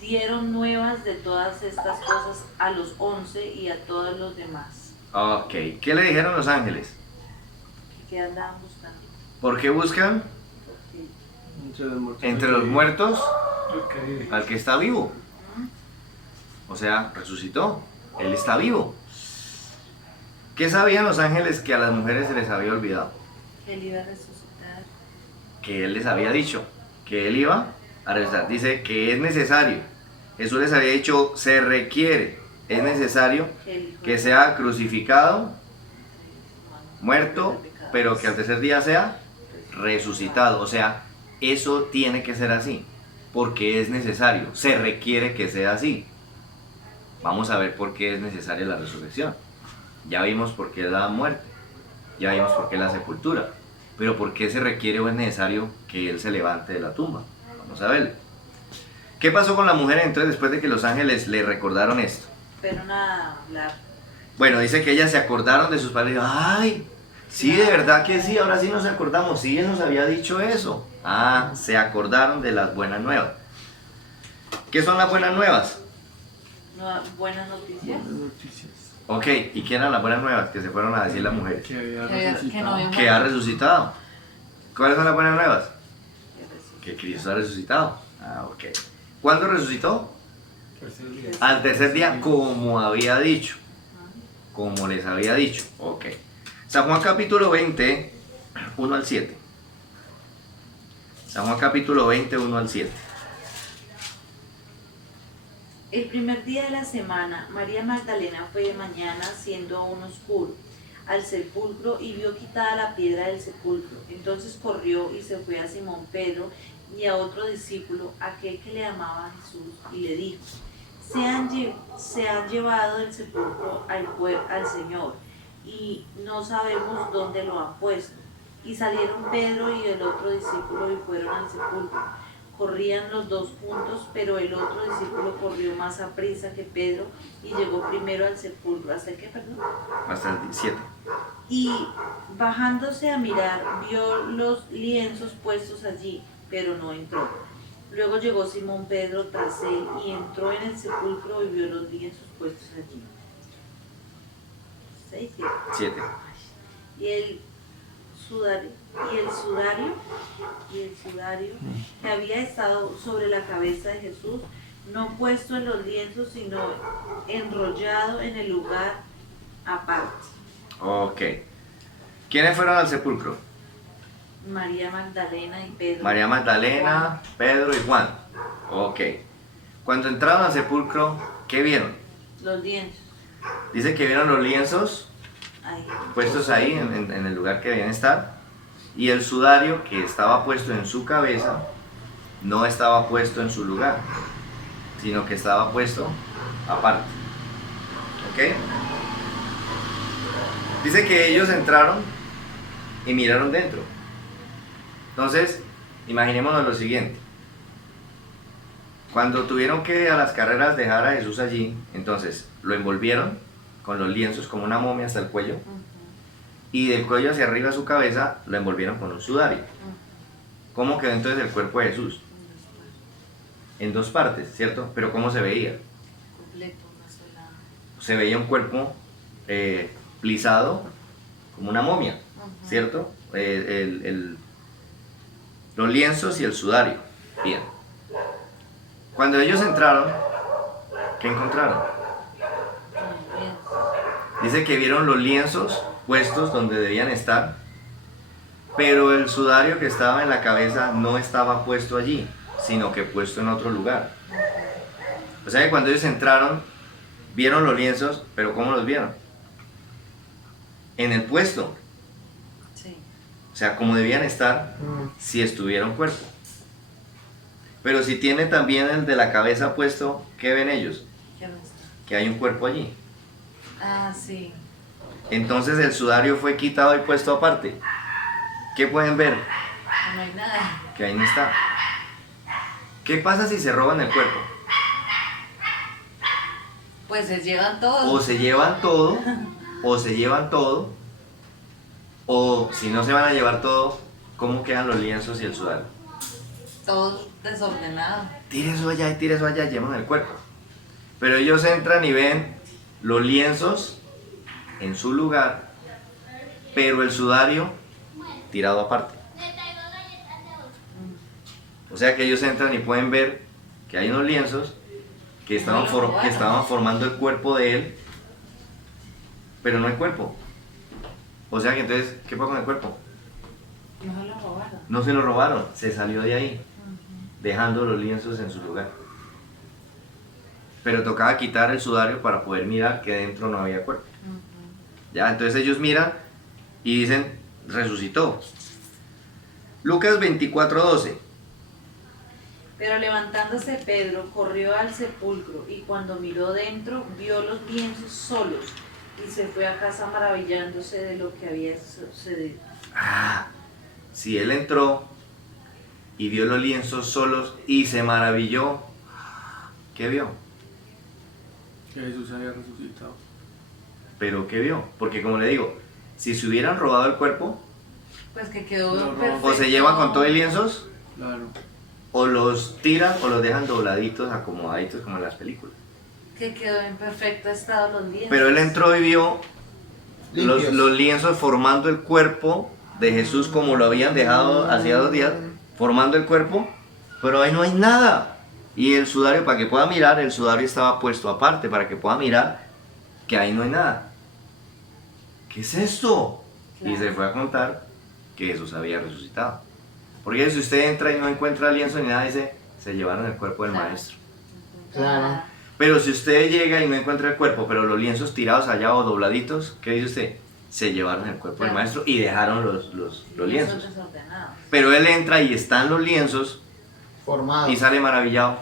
dieron nuevas de todas estas cosas a los 11 y a todos los demás. Ok, ¿qué le dijeron los ángeles? ¿Qué andaban buscando? ¿Por qué buscan Porque Entre los muertos. entre los muertos al que está vivo? O sea, resucitó, él está vivo. ¿Qué sabían los ángeles que a las mujeres se les había olvidado? que él iba a resucitar. Que él les había dicho que él iba a resucitar. Dice que es necesario. Jesús les había dicho, se requiere, es necesario Que el Hijo que del sea crucificado, Hombre, muerto, pero que al tercer día sea resucitado. O sea, eso tiene que ser así, porque es necesario, se requiere que sea así. Vamos a ver por qué es necesaria la resurrección. Ya vimos por qué es la muerte, ya vimos por qué es la sepultura, pero por qué se requiere o es necesario que él se levante de la tumba. Vamos a verlo. ¿Qué pasó con la mujer entonces después de que los ángeles le recordaron esto? Pero nada, hablar. Bueno, dice que ellas se acordaron de sus padres. ¡Ay! Sí, de verdad que sí, ahora sí nos acordamos. Sí, él nos había dicho eso. Ah, se acordaron de las buenas nuevas. ¿Qué son las buenas nuevas? Buenas noticias. Ok, ¿y qué eran las buenas nuevas que se fueron a decir las mujeres? Que había Que no resucitado. había Que ha resucitado. ¿Cuáles son las buenas nuevas? Que resucitó. Que Cristo ha resucitado. Ah, ok. ¿Cuándo resucitó? Tercer día. Al tercer día, como había dicho. Como les había dicho. Ok. San Juan capítulo 20, 1 al 7. San Juan capítulo 20, 1 al 7. El primer día de la semana, María Magdalena fue de mañana, siendo aún oscuro, al sepulcro y vio quitada la piedra del sepulcro. Entonces corrió y se fue a Simón Pedro y a otro discípulo, aquel que le amaba a Jesús, y le dijo: se han llevado del sepulcro al Señor, y no sabemos dónde lo han puesto. Y salieron Pedro y el otro discípulo y fueron al sepulcro. Corrían los dos juntos, pero el otro discípulo corrió más aprisa que Pedro y llegó primero al sepulcro. ¿Hasta qué, perdón? Hasta el 7. Y bajándose a mirar, vio los lienzos puestos allí, pero no entró. Luego llegó Simón Pedro tras él y entró en el sepulcro y vio los lienzos puestos allí. 6, 7. 7. Y el sudario que había estado sobre la cabeza de Jesús, no puesto en los lienzos, sino enrollado en el lugar aparte. Ok. ¿Quiénes fueron al sepulcro? María Magdalena y Pedro. María Magdalena, Pedro y Juan. Ok. Cuando entraron al sepulcro, ¿qué vieron? Los lienzos. Dice que vieron los lienzos Ahí. puestos ahí en el lugar que debían estar, y el sudario que estaba puesto en su cabeza no estaba puesto en su lugar, sino que estaba puesto aparte. ¿Ok? Dice que ellos entraron y miraron dentro. Entonces, imaginémonos lo siguiente. Cuando tuvieron que a las carreras dejar a Jesús allí, entonces lo envolvieron con los lienzos como una momia hasta el cuello, y del cuello hacia arriba a su cabeza lo envolvieron con un sudario. ¿Cómo quedó entonces el cuerpo de Jesús? En dos partes, ¿cierto? Pero ¿cómo se veía? Completo, una sola. Se veía un cuerpo plisado como una momia, ¿cierto? Los lienzos y el sudario. Bien. Cuando ellos entraron, ¿qué encontraron? Dice que vieron los lienzos puestos donde debían estar, pero el sudario que estaba en la cabeza no estaba puesto allí, sino que puesto en otro lugar. O sea que cuando ellos entraron, vieron los lienzos, pero ¿cómo los vieron? En el puesto. Sí. O sea, como debían estar si estuviera un cuerpo. Pero si tiene también el de la cabeza puesto, ¿qué ven ellos? ¿Qué no está? Que hay un cuerpo allí. Ah, sí. Entonces el sudario fue quitado y puesto aparte. ¿Qué pueden ver? No hay nada. Que ahí no está. ¿Qué pasa si se roban el cuerpo? Pues se llevan todo. O se llevan todo, o se llevan todo, o si no se van a llevar todo, ¿cómo quedan los lienzos y el sudario? Todo desordenado. Tire eso allá, llevan el cuerpo. Pero ellos entran y ven los lienzos en su lugar, pero el sudario tirado aparte. O sea que ellos entran y pueden ver que hay unos lienzos que estaban formando el cuerpo de él, pero no hay cuerpo. O sea que entonces, ¿qué pasa con el cuerpo? No se lo robaron. No se lo robaron, se salió de ahí, dejando los lienzos en su lugar. Pero tocaba quitar el sudario para poder mirar que dentro no había cuerpo. Ya, entonces ellos miran y dicen, resucitó. Lucas 24:12. Pero levantándose Pedro, corrió al sepulcro y cuando miró dentro, vio los lienzos solos y se fue a casa maravillándose de lo que había sucedido. Ah, si él entró y vio los lienzos solos y se maravilló, ¿qué vio? Que Jesús había resucitado. ¿Pero qué vio? Porque como le digo, si se hubieran robado el cuerpo, Pues que quedó No, no. perfecto. o se llevan con todo y lienzos, Claro. o los tiran o los dejan dobladitos, acomodaditos como en las películas. Que quedó en perfecto estado los lienzos. Pero él entró y vio Limpios. los lienzos formando el cuerpo de Jesús como lo habían dejado hacía 2 días, formando el cuerpo, pero ahí no hay nada. Y el sudario, para que pueda mirar, el sudario estaba puesto aparte, para que pueda mirar que ahí no hay nada. ¿Qué es esto? Y se fue a contar que Jesús había resucitado. Porque si usted entra y no encuentra lienzo ni nada, dice, se llevaron el cuerpo del maestro. Claro. Pero si usted llega y no encuentra el cuerpo, pero los lienzos tirados allá o dobladitos, ¿qué dice usted? Se llevaron el cuerpo del maestro y dejaron los lienzos. Desordenados. Pero él entra y están los lienzos Formado. y sale maravillado.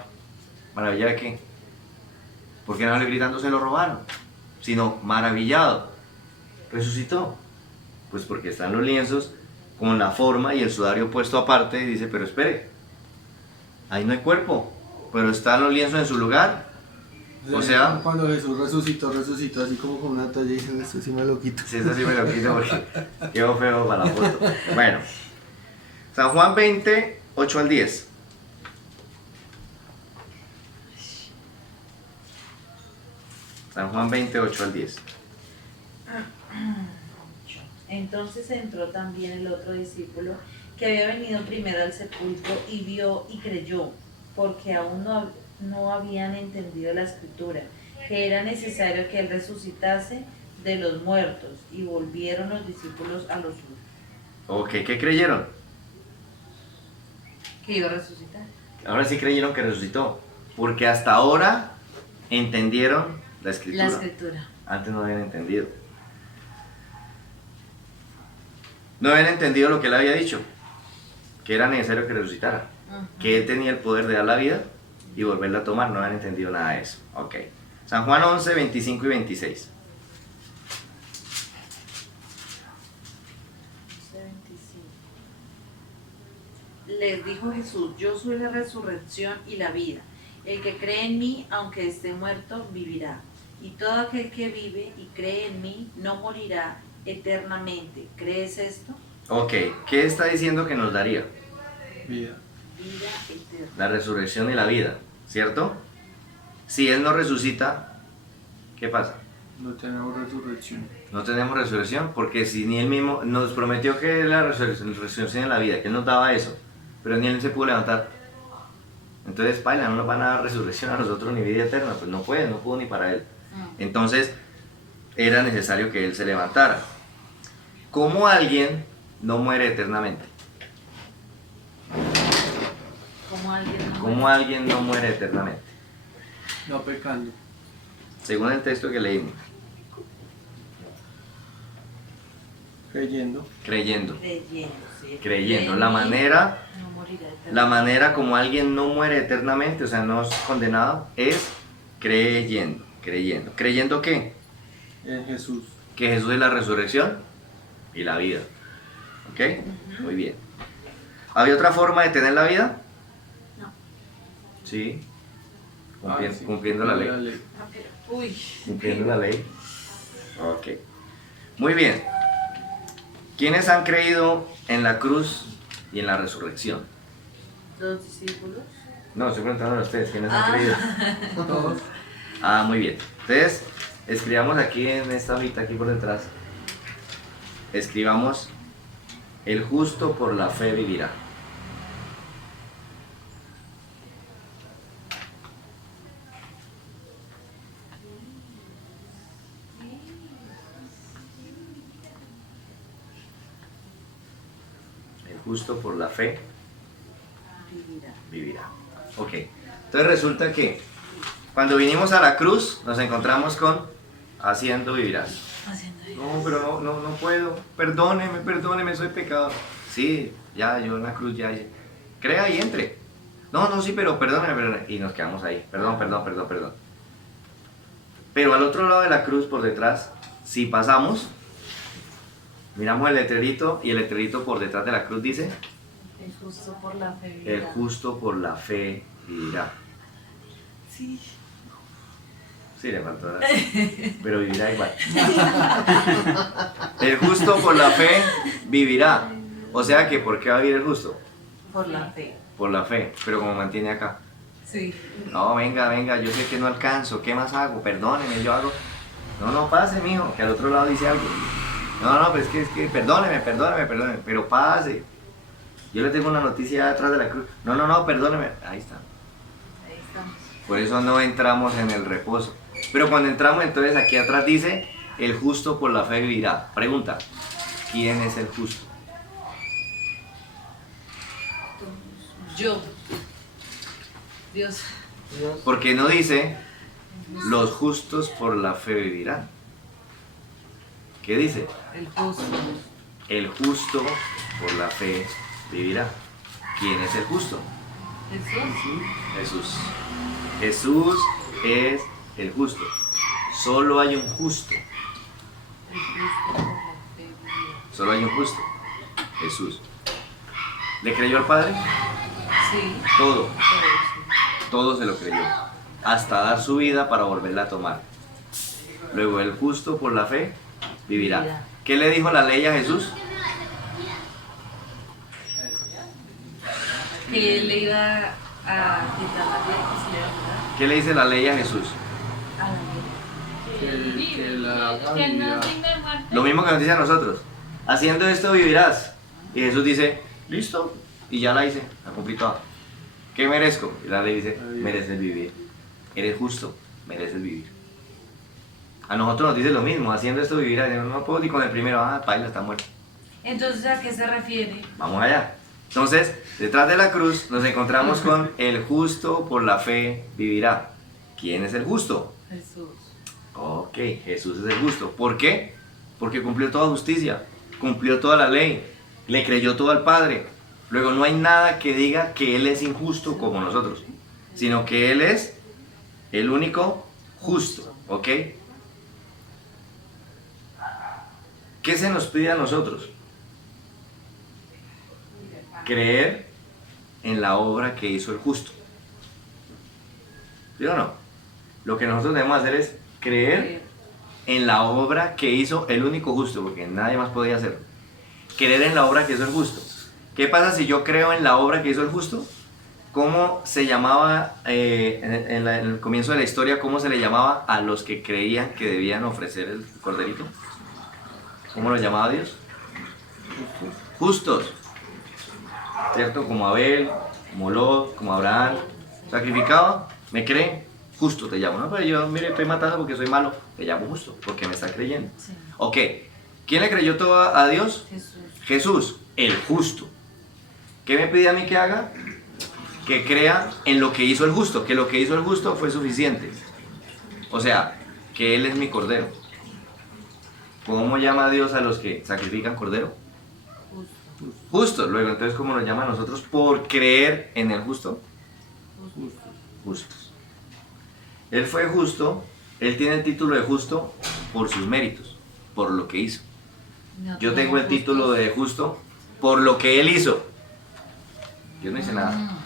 ¿Maravillado de qué? Porque no le gritando se lo robaron, sino maravillado. Resucitó. Pues porque están los lienzos con la forma y el sudario puesto aparte y dice, pero espere, ahí no hay cuerpo, pero están los lienzos en su lugar. O sea, cuando Jesús resucitó así como con una toalla y dicen, esto sí me lo quito. si eso sí me lo quito porque quedó feo para la foto. Bueno, San Juan 20, 8 al 10. San Juan 20, 8 al 10. Entonces entró también el otro discípulo que había venido primero al sepulcro y vio y creyó, porque aún no habían entendido la escritura, que era necesario que él resucitase de los muertos, y volvieron los discípulos a los suyos. Ok, ¿qué creyeron? Que iba a resucitar. Ahora sí creyeron que resucitó, porque hasta ahora entendieron la escritura. La escritura. Antes no habían entendido. No habían entendido lo que él había dicho, que era necesario que resucitara, que él tenía el poder de dar la vida y volverla a tomar. No habían entendido nada de eso. Ok. San Juan 11, 25 y 26. 25. Les dijo Jesús, yo soy la resurrección y la vida. El que cree en mí, aunque esté muerto, vivirá. Y todo aquel que vive y cree en mí, no morirá eternamente. ¿Crees esto? Ok, ¿qué está diciendo que nos daría? Vida. Vida eterna. La resurrección y la vida, ¿cierto? Si él no resucita, ¿qué pasa? No tenemos resurrección. No tenemos resurrección, porque si ni Él mismo nos prometió que la resurrección en la vida, que Él nos daba eso, pero ni Él se pudo levantar. Entonces, paila, no nos van a dar resurrección a nosotros ni vida eterna, pues no puede, no pudo ni para Él. Entonces, era necesario que Él se levantara. ¿Cómo alguien no muere eternamente? ¿Cómo alguien no muere eternamente? No pecando. Según el texto que leímos, Creyendo. creyendo. Sí. Creyendo. La manera como alguien no muere eternamente, o sea, no es condenado, es creyendo. ¿Creyendo? ¿Creyendo qué? En Jesús. Que Jesús es la resurrección y la vida. ¿Ok? Muy bien. ¿Había otra forma de tener la vida? No. Sí. Sí. Cumpliendo la ley. Uy. Cumpliendo la ley. Ok. Muy bien. ¿Quiénes han creído en la cruz y en la resurrección? Los discípulos. No, estoy preguntando a ustedes. ¿Quiénes han creído? Todos. Ah, muy bien. Entonces, escribamos aquí en esta hojita, aquí por detrás. Escribamos: el justo por la fe vivirá. El justo por la fe vivirá. Ok. Entonces resulta que cuando vinimos a la cruz nos encontramos con haciendo vivirás. No, pero no puedo. Perdóneme, soy pecador. Sí, ya, yo en la cruz ya hice. Crea y entre. No, sí, pero perdóneme. Y nos quedamos ahí. Perdón. Pero al otro lado de la cruz, por detrás, si pasamos, miramos el letrerito y el letrerito por detrás de la cruz dice: El justo por la fe vivirá. el justo por la fe vivirá. Sí. Sí, le faltó nada. Pero vivirá igual. El justo por la fe vivirá. O sea que, ¿por qué va a vivir el justo? Por la fe. Por la fe, pero como mantiene acá. Sí. No, venga, yo sé que no alcanzo, ¿qué más hago? Perdóneme, yo hago. No, pase, mijo, que al otro lado dice algo. No, pero es que, perdóneme, pero pase. Yo le tengo una noticia detrás de la cruz. No, perdóneme. Ahí está. Ahí estamos. Por eso no entramos en el reposo. Pero cuando entramos, entonces aquí atrás dice: el justo por la fe vivirá. Pregunta: ¿quién es el justo? Yo. Dios. Porque no dice: los justos por la fe vivirán. ¿Qué dice? El justo. El justo por la fe vivirá. ¿Quién es el justo? Jesús. Jesús es el justo. Solo hay un justo. El justo por la fe vivirá. Solo hay un justo. Jesús. ¿Le creyó al Padre? Sí. Todo. Todo sí. Todo se lo creyó. Hasta dar su vida para volverla a tomar. Luego el justo por la fe vivirá. ¿Qué le dijo la ley a Jesús? Que él le iba a quitar la vida que se le iba a quitar. ¿Qué le dice la ley a Jesús? A la vida. Que la haga Que no vivirá. tenga muerte. Lo mismo que nos dice a nosotros: haciendo esto vivirás. Y Jesús dice: listo, y ya la hice, la cumplí toda. ¿Qué merezco? Y la ley dice: mereces vivir. Eres justo, mereces vivir. A nosotros nos dice lo mismo: haciendo esto vivirás. No puedo ni con el primero, paila, está muerto. Entonces, ¿a qué se refiere? Vamos allá. Entonces, detrás de la cruz nos encontramos con: el justo por la fe vivirá. ¿Quién es el justo? Jesús. Ok, Jesús es el justo. ¿Por qué? Porque cumplió toda justicia, cumplió toda la ley, le creyó todo al Padre. Luego no hay nada que diga que Él es injusto como nosotros, sino que Él es el único justo. ¿Ok? ¿Qué se nos pide a nosotros? Creer en la obra que hizo el justo. ¿Sí o no? Lo que nosotros debemos hacer es creer en la obra que hizo el único justo, porque nadie más podía hacerlo. Creer en la obra que hizo el justo. ¿Qué pasa si yo creo en la obra que hizo el justo? ¿Cómo se llamaba en el comienzo de la historia, cómo se le llamaba a los que creían que debían ofrecer el corderito? ¿Cómo lo llamaba Dios? Justos. ¿Cierto? Como Abel, como Lot, como Abraham. Sacrificaba, ¿me creen? Justo te llamo. No, pero yo, mire, estoy matando porque soy malo. Te llamo justo, porque me está creyendo. Sí. Ok. ¿Quién le creyó todo a Dios? Jesús. Jesús, el justo. ¿Qué me pide a mí que haga? Que crea en lo que hizo el justo, que lo que hizo el justo fue suficiente. O sea, que Él es mi cordero. ¿Cómo llama Dios a los que sacrifican cordero? Justos. Luego, entonces, ¿cómo nos llama a nosotros? Por creer en el justo. Justos. Él fue justo, Él tiene el título de justo por sus méritos, por lo que hizo. Yo tengo el título de justo por lo que Él hizo. Yo no hice nada.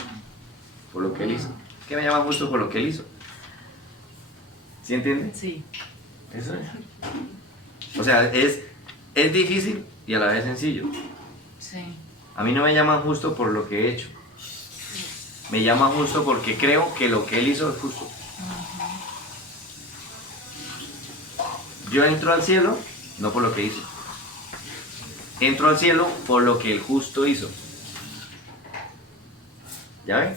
Por lo que Él hizo. ¿Qué me llama justo por lo que Él hizo? ¿Sí entienden? Sí. Eso es. O sea, es difícil y a la vez sencillo. Sí. A mí no me llaman justo por lo que he hecho. Me llaman justo porque creo que lo que Él hizo es justo. Yo entro al cielo no por lo que hice. Entro al cielo por lo que el justo hizo. ¿Ya ven?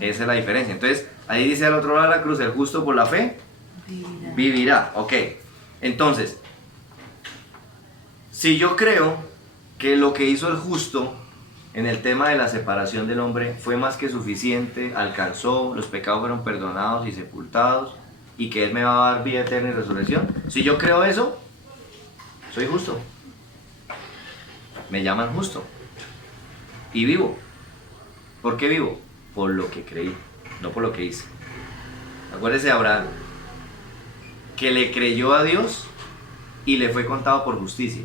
Esa es la diferencia. Entonces, ahí dice al otro lado de la cruz, el justo por la fe vivirá. Ok. Entonces, si yo creo que lo que hizo el justo en el tema de la separación del hombre fue más que suficiente, alcanzó, los pecados fueron perdonados y sepultados, y que Él me va a dar vida eterna y resurrección. Si yo creo eso, soy justo. Me llaman justo. Y vivo. ¿Por qué vivo? Por lo que creí, no por lo que hice. Acuérdese de Abraham, que le creyó a Dios y le fue contado por justicia.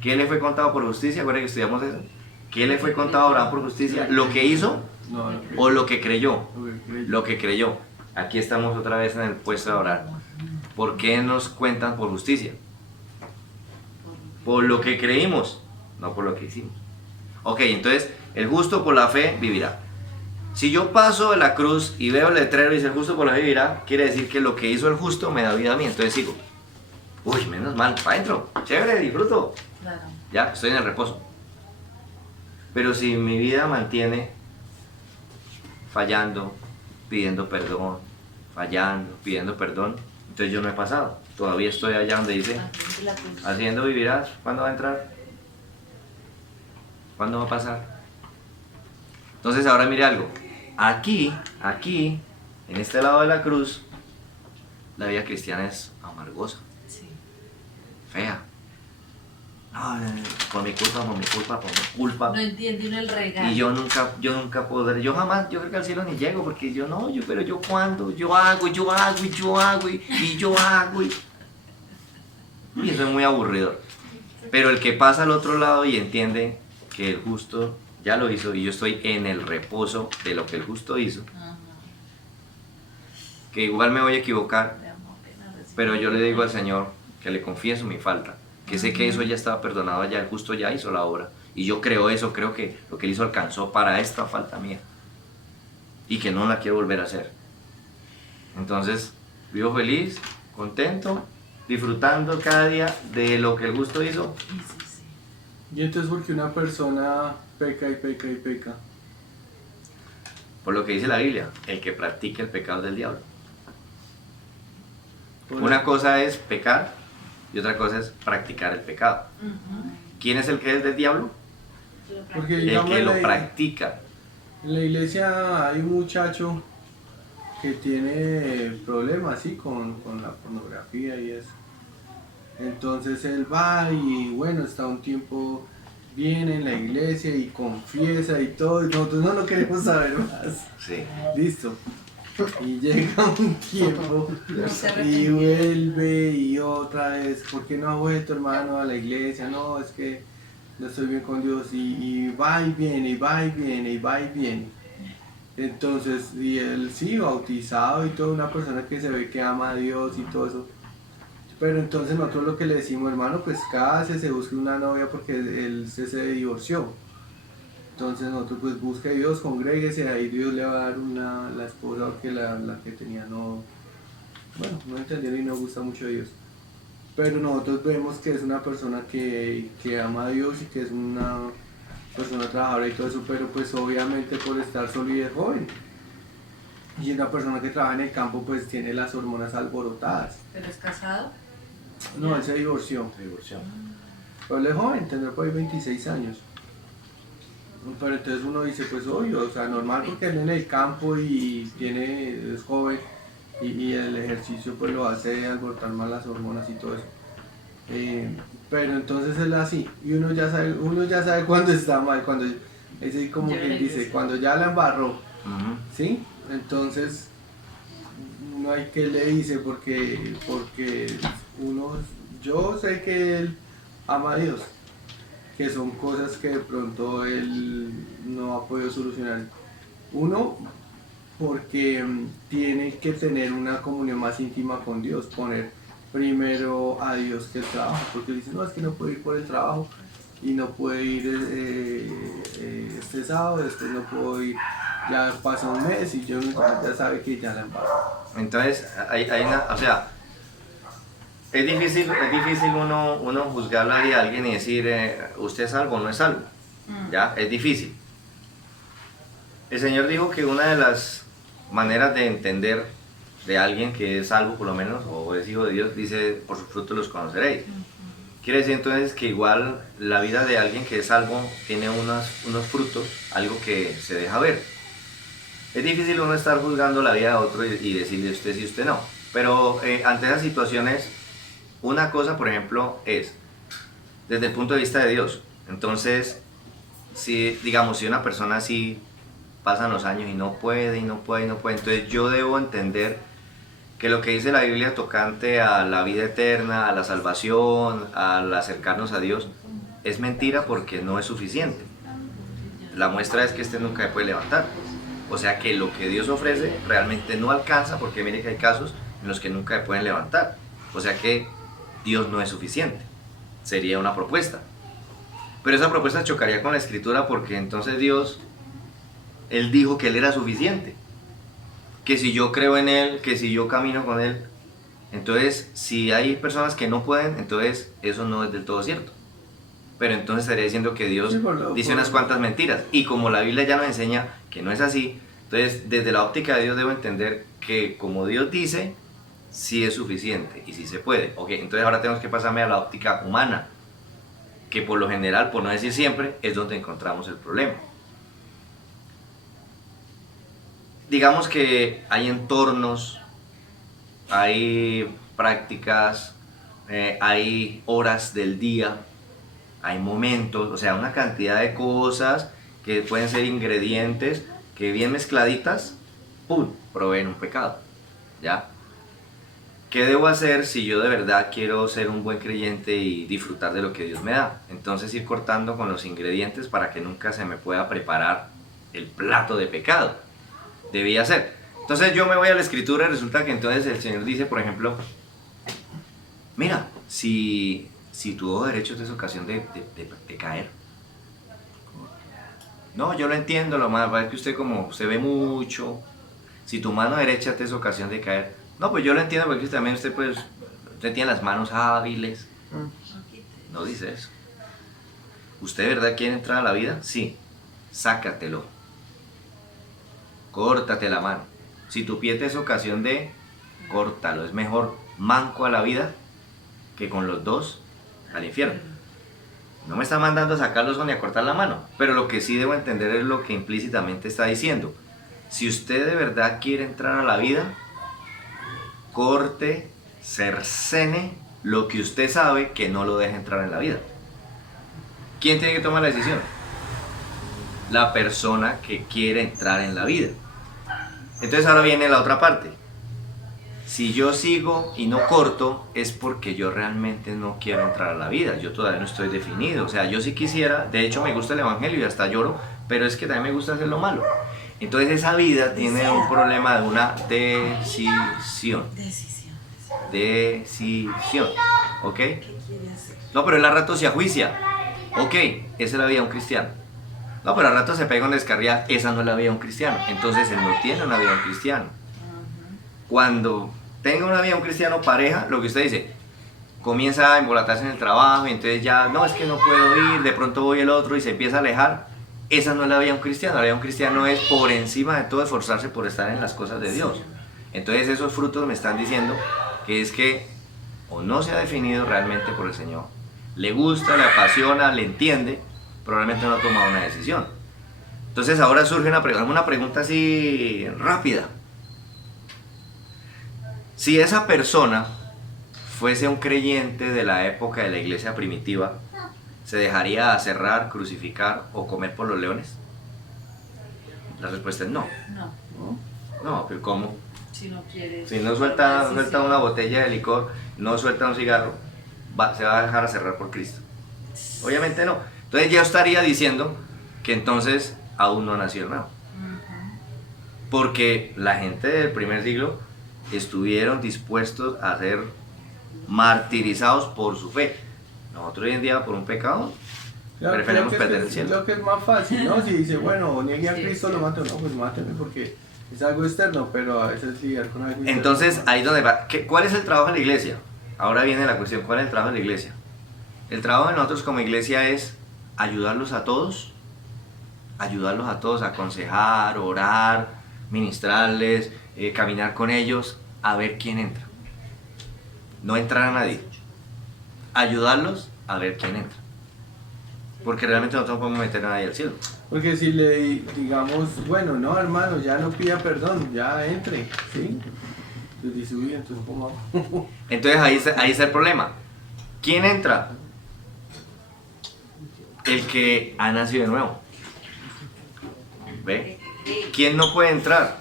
¿Qué le fue contado por justicia? Acuérdense que estudiamos eso. ¿Qué le fue contado a Abraham por justicia? ¿Lo que hizo No, o lo que creyó? lo que creyó. Lo que creyó. Aquí estamos otra vez en el puesto de Abraham. ¿Por qué nos cuentan por justicia? Por lo que creímos, no por lo que hicimos. Ok, entonces, el justo por la fe vivirá. Si yo paso de la cruz y veo el letrero y dice el justo por la fe vivirá, quiere decir que lo que hizo el justo me da vida a mí. Entonces sigo. Uy, menos mal, para adentro. Chévere, disfruto. Claro. Ya, estoy en el reposo. Pero si mi vida mantiene fallando, pidiendo perdón, fallando, pidiendo perdón, entonces yo no he pasado. Todavía estoy allá donde dice, haciendo vivirás. ¿Cuándo va a entrar? ¿Cuándo va a pasar? Entonces ahora mire algo. Aquí, en este lado de la cruz, la vida cristiana es amargosa, Sí. fea. No, por mi culpa. No entiende uno el regalo. Y yo nunca podré, yo creo que al cielo ni llego, porque pero yo cuando, yo hago. Y eso es muy aburrido. Pero el que pasa al otro lado y entiende que el justo ya lo hizo y yo estoy en el reposo de lo que el justo hizo, Ajá. que igual me voy a equivocar, Me amo apenas recibí. pero yo le digo al Señor que le confieso mi falta, que sé que eso ya estaba perdonado, ya el justo ya hizo la obra, y yo creo eso, creo que lo que él hizo alcanzó para esta falta mía, y que no la quiero volver a hacer. Entonces, vivo feliz, contento, disfrutando cada día de lo que el justo hizo. Sí. Y entonces, porque una persona peca y peca y peca. Por lo que dice la Biblia, el que practica el pecado es del diablo. Por Una cosa es pecar y otra cosa es practicar el pecado. ¿Quién es el que es del diablo? Porque El digamos, que lo en practica. la iglesia hay un muchacho que tiene problemas, ¿sí? con la pornografía y eso. Entonces él va y bueno, está un tiempo bien en la iglesia y confiesa y todo, y nosotros no lo queremos saber más. Sí. Listo. Y llega un tiempo y vuelve y otra vez, ¿por qué no ha vuelto, hermano, a la iglesia? No, es que no estoy bien con Dios, y va y viene, y va y viene, y va y viene. Entonces, y él sí, bautizado y toda una persona que se ve que ama a Dios y todo eso. Pero entonces nosotros lo que le decimos, hermano, pues cásese, busque una novia porque él se divorció. Entonces nosotros pues busque a Dios, congréguese, ahí Dios le va a dar la esposa porque la que tenía no, bueno, no entendieron y no gusta mucho a Dios. Pero nosotros vemos que es una persona que ama a Dios y que es una persona trabajadora y todo eso, pero pues obviamente por estar solo y es joven. Y una persona que trabaja en el campo pues tiene las hormonas alborotadas. ¿Pero es casado? No, él se divorció. Pero él es joven, tendrá por ahí 26 años. Pero entonces uno dice, pues obvio, o sea, normal porque él en el campo y es joven y el ejercicio pues lo hace alborotar más las hormonas y todo eso. Pero entonces él así, y uno ya sabe cuando está mal, cuando es como quien dice, cuando ya la embarró, ¿sí? Entonces uno hay que le dice porque yo sé que él ama a Dios, que son cosas que de pronto él no ha podido solucionar. Uno, porque tiene que tener una comunión más íntima con Dios, poner primero a Dios que el trabajo, porque dice, no, es que no puedo ir por el trabajo y no puedo ir este sábado, después no puedo ir, ya pasa un mes y yo ya sabe que ya la embarco. Entonces, o sea, es difícil uno juzgarlo a alguien y decir, usted es salvo o no es salvo. ¿Ya? Es difícil. El Señor dijo que una de las maneras de entender de alguien que es salvo, por lo menos, o es hijo de Dios, dice, por sus frutos los conoceréis. Quiere decir entonces que igual la vida de alguien que es salvo tiene unos frutos, algo que se deja ver. Es difícil uno estar juzgando la vida de otro y decirle usted sí, usted no. Pero ante esas situaciones, una cosa, por ejemplo, es desde el punto de vista de Dios. Entonces, si una persona así pasan los años y no puede, entonces yo debo entender que lo que dice la Biblia tocante a la vida eterna, a la salvación, al acercarnos a Dios, es mentira porque no es suficiente. La muestra es que nunca se puede levantar. O sea que lo que Dios ofrece realmente no alcanza, porque mire que hay casos en los que nunca se pueden levantar. O sea que Dios no es suficiente. Sería una propuesta. Pero esa propuesta chocaría con la Escritura porque entonces Dios, Él dijo que Él era suficiente. Que si yo creo en Él, que si yo camino con Él. Entonces, si hay personas que no pueden, entonces eso no es del todo cierto. Pero entonces estaría diciendo que Dios dice unas cuantas mentiras. Y como la Biblia ya nos enseña que no es así, entonces desde la óptica de Dios debo entender que como Dios dice, sí es suficiente y sí se puede. Ok, entonces ahora tenemos que pasarme a la óptica humana, que por lo general, por no decir siempre, es donde encontramos el problema. Digamos que hay entornos, hay prácticas, hay horas del día, hay momentos, o sea, una cantidad de cosas que pueden ser ingredientes que bien mezcladitas, ¡pum!, proveen un pecado, ¿ya? ¿Qué debo hacer si yo de verdad quiero ser un buen creyente y disfrutar de lo que Dios me da? Entonces ir cortando con los ingredientes para que nunca se me pueda preparar el plato de pecado. Debía ser. Entonces yo me voy a la Escritura y resulta que entonces el Señor dice, por ejemplo, mira, si tu ojo derecho te es ocasión de caer. No, yo lo entiendo, lo más es que usted ve mucho. Si tu mano derecha te es ocasión de caer. No, pues yo lo entiendo porque también usted tiene las manos hábiles. No dice eso. ¿Usted de verdad quiere entrar a la vida? Sí. Sácatelo. Córtate la mano. Si tu pie te es ocasión de, córtalo. Es mejor manco a la vida que con los dos al infierno. No me está mandando a sacar los ojos ni a cortar la mano, pero lo que sí debo entender es lo que implícitamente está diciendo. Si usted de verdad quiere entrar a la vida, corte, cercene lo que usted sabe que no lo deja entrar en la vida. ¿Quién tiene que tomar la decisión? La persona que quiere entrar en la vida. Entonces ahora viene la otra parte. Si yo sigo y no corto, es porque yo realmente no quiero entrar a la vida. Yo todavía no estoy definido. O sea, yo sí quisiera, de hecho me gusta el evangelio y hasta lloro, pero es que también me gusta hacer lo malo. Entonces esa vida tiene un problema de una decisión. Decisión. ¿Ok? No, pero él a rato se ajuicia. Ok, esa es la vida de un cristiano. No, pero al rato se pega una descarriada, esa no es la vida de un cristiano. Entonces él no tiene una vida de un cristiano. Cuando tenga una vida de un cristiano pareja, lo que usted dice, comienza a embolatarse en el trabajo y entonces ya, no, es que no puedo ir, de pronto voy el otro y se empieza a alejar. Esa no es la vida de un cristiano. La vida de un cristiano es por encima de todo esforzarse por estar en las cosas de Dios. Entonces esos frutos me están diciendo que es que o no se ha definido realmente por el Señor, le gusta, le apasiona, le entiende, probablemente no ha tomado una decisión. Entonces ahora surge una pregunta así rápida. Si esa persona fuese un creyente de la época de la iglesia primitiva, ¿se dejaría aserrar, crucificar o comer por los leones? La respuesta es no. No, No, pero ¿cómo? si no quieres. Si no suelta una botella de licor, no suelta un cigarro, se va a dejar aserrar por Cristo. Obviamente no. Entonces ya estaría diciendo que entonces aún no nació el nuevo. Porque la gente del primer siglo estuvieron dispuestos a ser martirizados por su fe. Nosotros hoy en día por un pecado preferimos perder el cielo. Creo que es más fácil, ¿no? Si dice, bueno, niegue a Cristo, lo mato, no, pues máteme porque es algo externo, pero a veces lidiar con algo externo. Entonces ahí es donde va. ¿Cuál es el trabajo de la iglesia? Ahora viene la cuestión, ¿cuál es el trabajo de la iglesia? El trabajo de nosotros como iglesia es ayudarlos a todos, aconsejar, orar, ministrarles, caminar con ellos, a ver quién entra. No entrar a nadie, ayudarlos a ver quién entra. Porque realmente nosotros no podemos meter a nadie al cielo. Porque si le digamos, bueno, no hermano, ya no pida perdón, ya entre, ¿sí? Entonces dice, uy, entonces ¿cómo hago? Entonces ahí está el problema. ¿Quién entra? El que ha nacido de nuevo. ¿Ve? ¿Quién no puede entrar?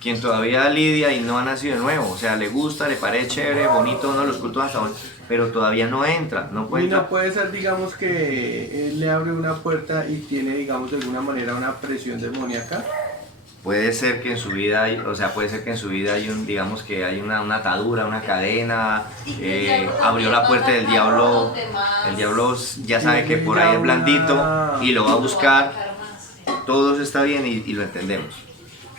Quien todavía lidia y no ha nacido de nuevo. O sea, le gusta, le parece chévere, bonito, uno de los cultos hasta ahora, pero todavía no entra, no puede Y entrar. no puede ser, digamos, que él le abre una puerta y tiene, digamos, de alguna manera una presión demoníaca. Puede ser que en su vida hay, digamos que hay una atadura, una cadena, abrió la puerta del diablo, el diablo ya sabe que por ahí es blandito y lo va a buscar, todo está bien y lo entendemos.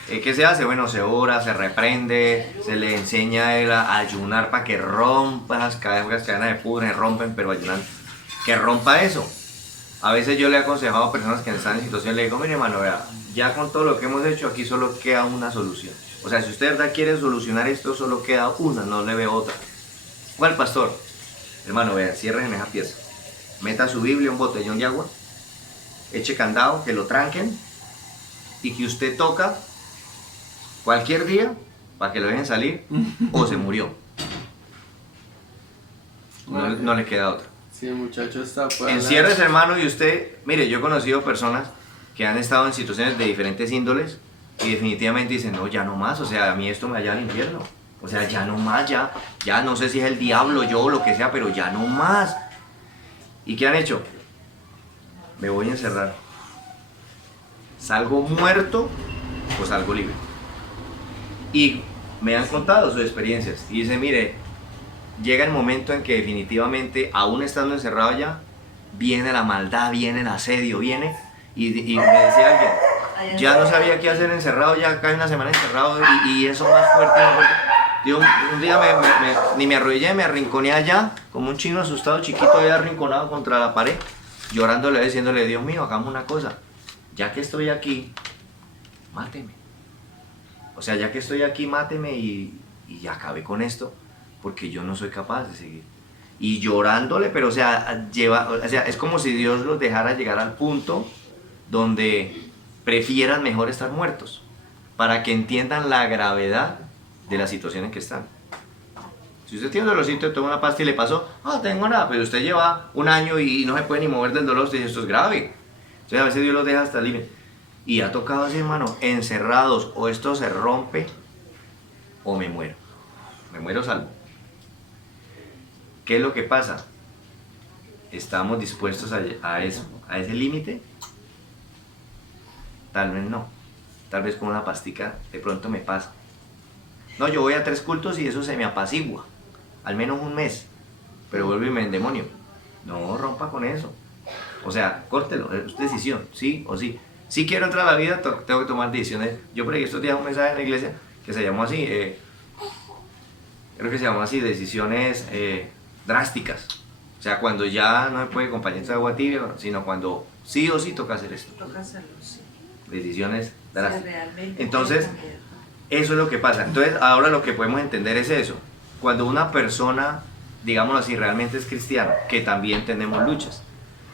¿Qué se hace? Bueno, se ora, se reprende, se le enseña a él a ayunar para que rompa esas cadenas de pudre, rompen, pero ayunan, que rompa eso. A veces yo le he aconsejado a personas que están en situación, le digo, mire hermano, vea, ya con todo lo que hemos hecho aquí solo queda una solución. O sea, si usted de verdad quiere solucionar esto, solo queda una, no le veo otra. ¿Cuál, pastor? Hermano, vea, cierre en esa pieza, meta su Biblia, un botellón de agua, eche candado, que lo tranquen y que usted toca cualquier día para que lo dejen salir o se murió. No le queda otra. Si el muchacho está fuera. Enciérrese, hermano, y usted, mire, yo he conocido personas que han estado en situaciones de diferentes índoles y definitivamente dicen, no, ya no más, o sea, a mí esto me allá al infierno. O sea, ya no más, ya no sé si es el diablo, yo o lo que sea, pero ya no más. ¿Y qué han hecho? Me voy a encerrar. ¿Salgo muerto o salgo libre? Y me han contado sus experiencias y dice, mire, llega el momento en que definitivamente, aún estando encerrado ya, viene la maldad, viene el asedio, viene, y me decía alguien, ya no sabía qué hacer encerrado, ya casi una semana encerrado, y eso más fuerte, más fuerte. Digo, un día ni me arrodillé, me arrinconé allá, como un chino asustado, chiquito, había arrinconado contra la pared, llorándole, diciéndole, Dios mío, hagamos una cosa, ya que estoy aquí, máteme. O sea, ya que estoy aquí, máteme y acabe con esto, porque yo no soy capaz de seguir. Y llorándole, pero o sea, es como si Dios los dejara llegar al punto donde prefieran mejor estar muertos, para que entiendan la gravedad de la situación en que están. Si usted tiene un dolorcito, toma una pasta y le pasó, tengo nada, pero usted lleva un año y no se puede ni mover del dolor, usted dice, esto es grave. Entonces a veces Dios los deja hasta el límite. Y ha tocado así, hermano, encerrados, o esto se rompe, o me muero salvo. ¿Qué es lo que pasa? ¿Estamos dispuestos a eso, a ese límite? Tal vez no. Tal vez con una pastica de pronto me pasa. No, yo voy a 3 cultos y eso se me apacigua. Al menos un mes. Pero vuelvo y me endemonio. No, rompa con eso. O sea, córtelo, es decisión, sí o sí. Si quiero entrar a la vida, tengo que tomar decisiones. Yo por ahí estos días un mensaje en la iglesia que se llamó así, creo que se llamó así, decisiones drásticas. O sea, cuando ya no se puede acompañar de agua tibia, sino cuando sí o sí toca hacer esto. Toca hacerlo, sí. Decisiones O sea, drásticas. realmente Entonces, puede cambiar. eso es lo que pasa. Entonces, ahora lo que podemos entender es eso. Cuando una persona, digámoslo así, realmente es cristiana, que también tenemos luchas,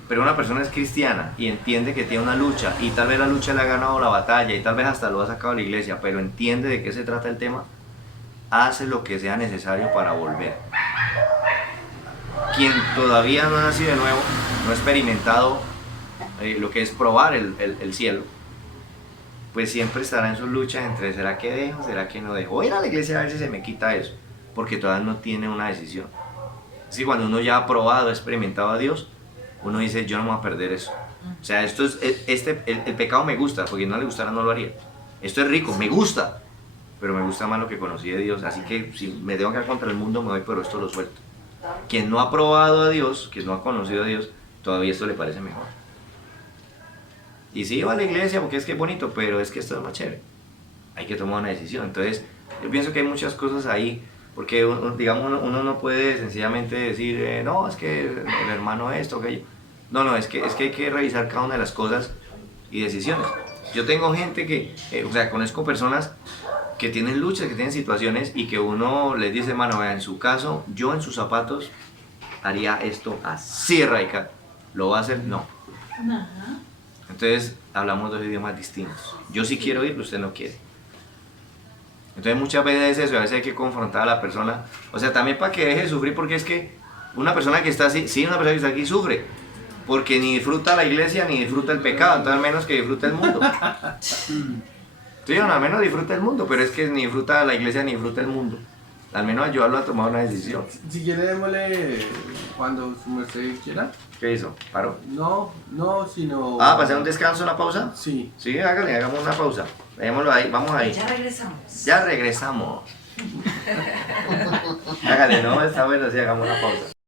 pero una persona es cristiana y entiende que tiene una lucha y tal vez la lucha le ha ganado la batalla y tal vez hasta lo ha sacado a la iglesia, pero entiende de qué se trata el tema, hace lo que sea necesario para volver. Quien todavía no ha nacido de nuevo, no ha experimentado lo que es probar el cielo, pues siempre estará en sus luchas entre ¿será que dejo? ¿Será que no dejo? Voy a ir a la iglesia a ver si se me quita eso, porque todavía no tiene una decisión. Así que cuando uno ya ha probado, ha experimentado a Dios, uno dice, yo no me voy a perder eso. O sea, esto es, el pecado me gusta, porque si no le gustara no lo haría. Esto es rico, me gusta, pero me gusta más lo que conocí de Dios, así que si me tengo que ir contra el mundo, me voy, pero esto lo suelto. Quien no ha probado a Dios, quien no ha conocido a Dios, todavía esto le parece mejor. Y sí, va a la iglesia porque es que es bonito, pero es que esto es más chévere. Hay que tomar una decisión. Entonces, yo pienso que hay muchas cosas ahí, porque digamos, uno no puede sencillamente decir, no, es que el hermano esto, aquello. No, es que hay que revisar cada una de las cosas y decisiones. Yo tengo gente que, o sea, conozco personas que tienen luchas, que tienen situaciones y que uno les dice, hermano, vea, en su caso, yo en sus zapatos haría esto así radical. ¿Lo va a hacer? No. Ajá. Entonces hablamos dos idiomas distintos. Yo sí quiero ir, pero usted no quiere. Entonces muchas veces es eso, a veces hay que confrontar a la persona. O sea, también para que deje de sufrir, porque es que una persona que está así, sí, una persona que está aquí sufre. Porque ni disfruta la iglesia ni disfruta el pecado, entonces al menos que disfruta el mundo. Sí, al menos disfruta el mundo, pero es que ni disfruta la iglesia ni disfruta el mundo. Al menos ayudarlo a tomar una decisión. Si quiere, démosle cuando su merced quiera. ¿Qué hizo? ¿Paró? No, sino... ¿Para hacer un descanso, una pausa? Sí. Sí, hágale, hagamos una pausa. Dejémoslo ahí, vamos ahí. Ya regresamos. Ya regresamos. Hágale, no, está bueno, sí, hagamos una pausa.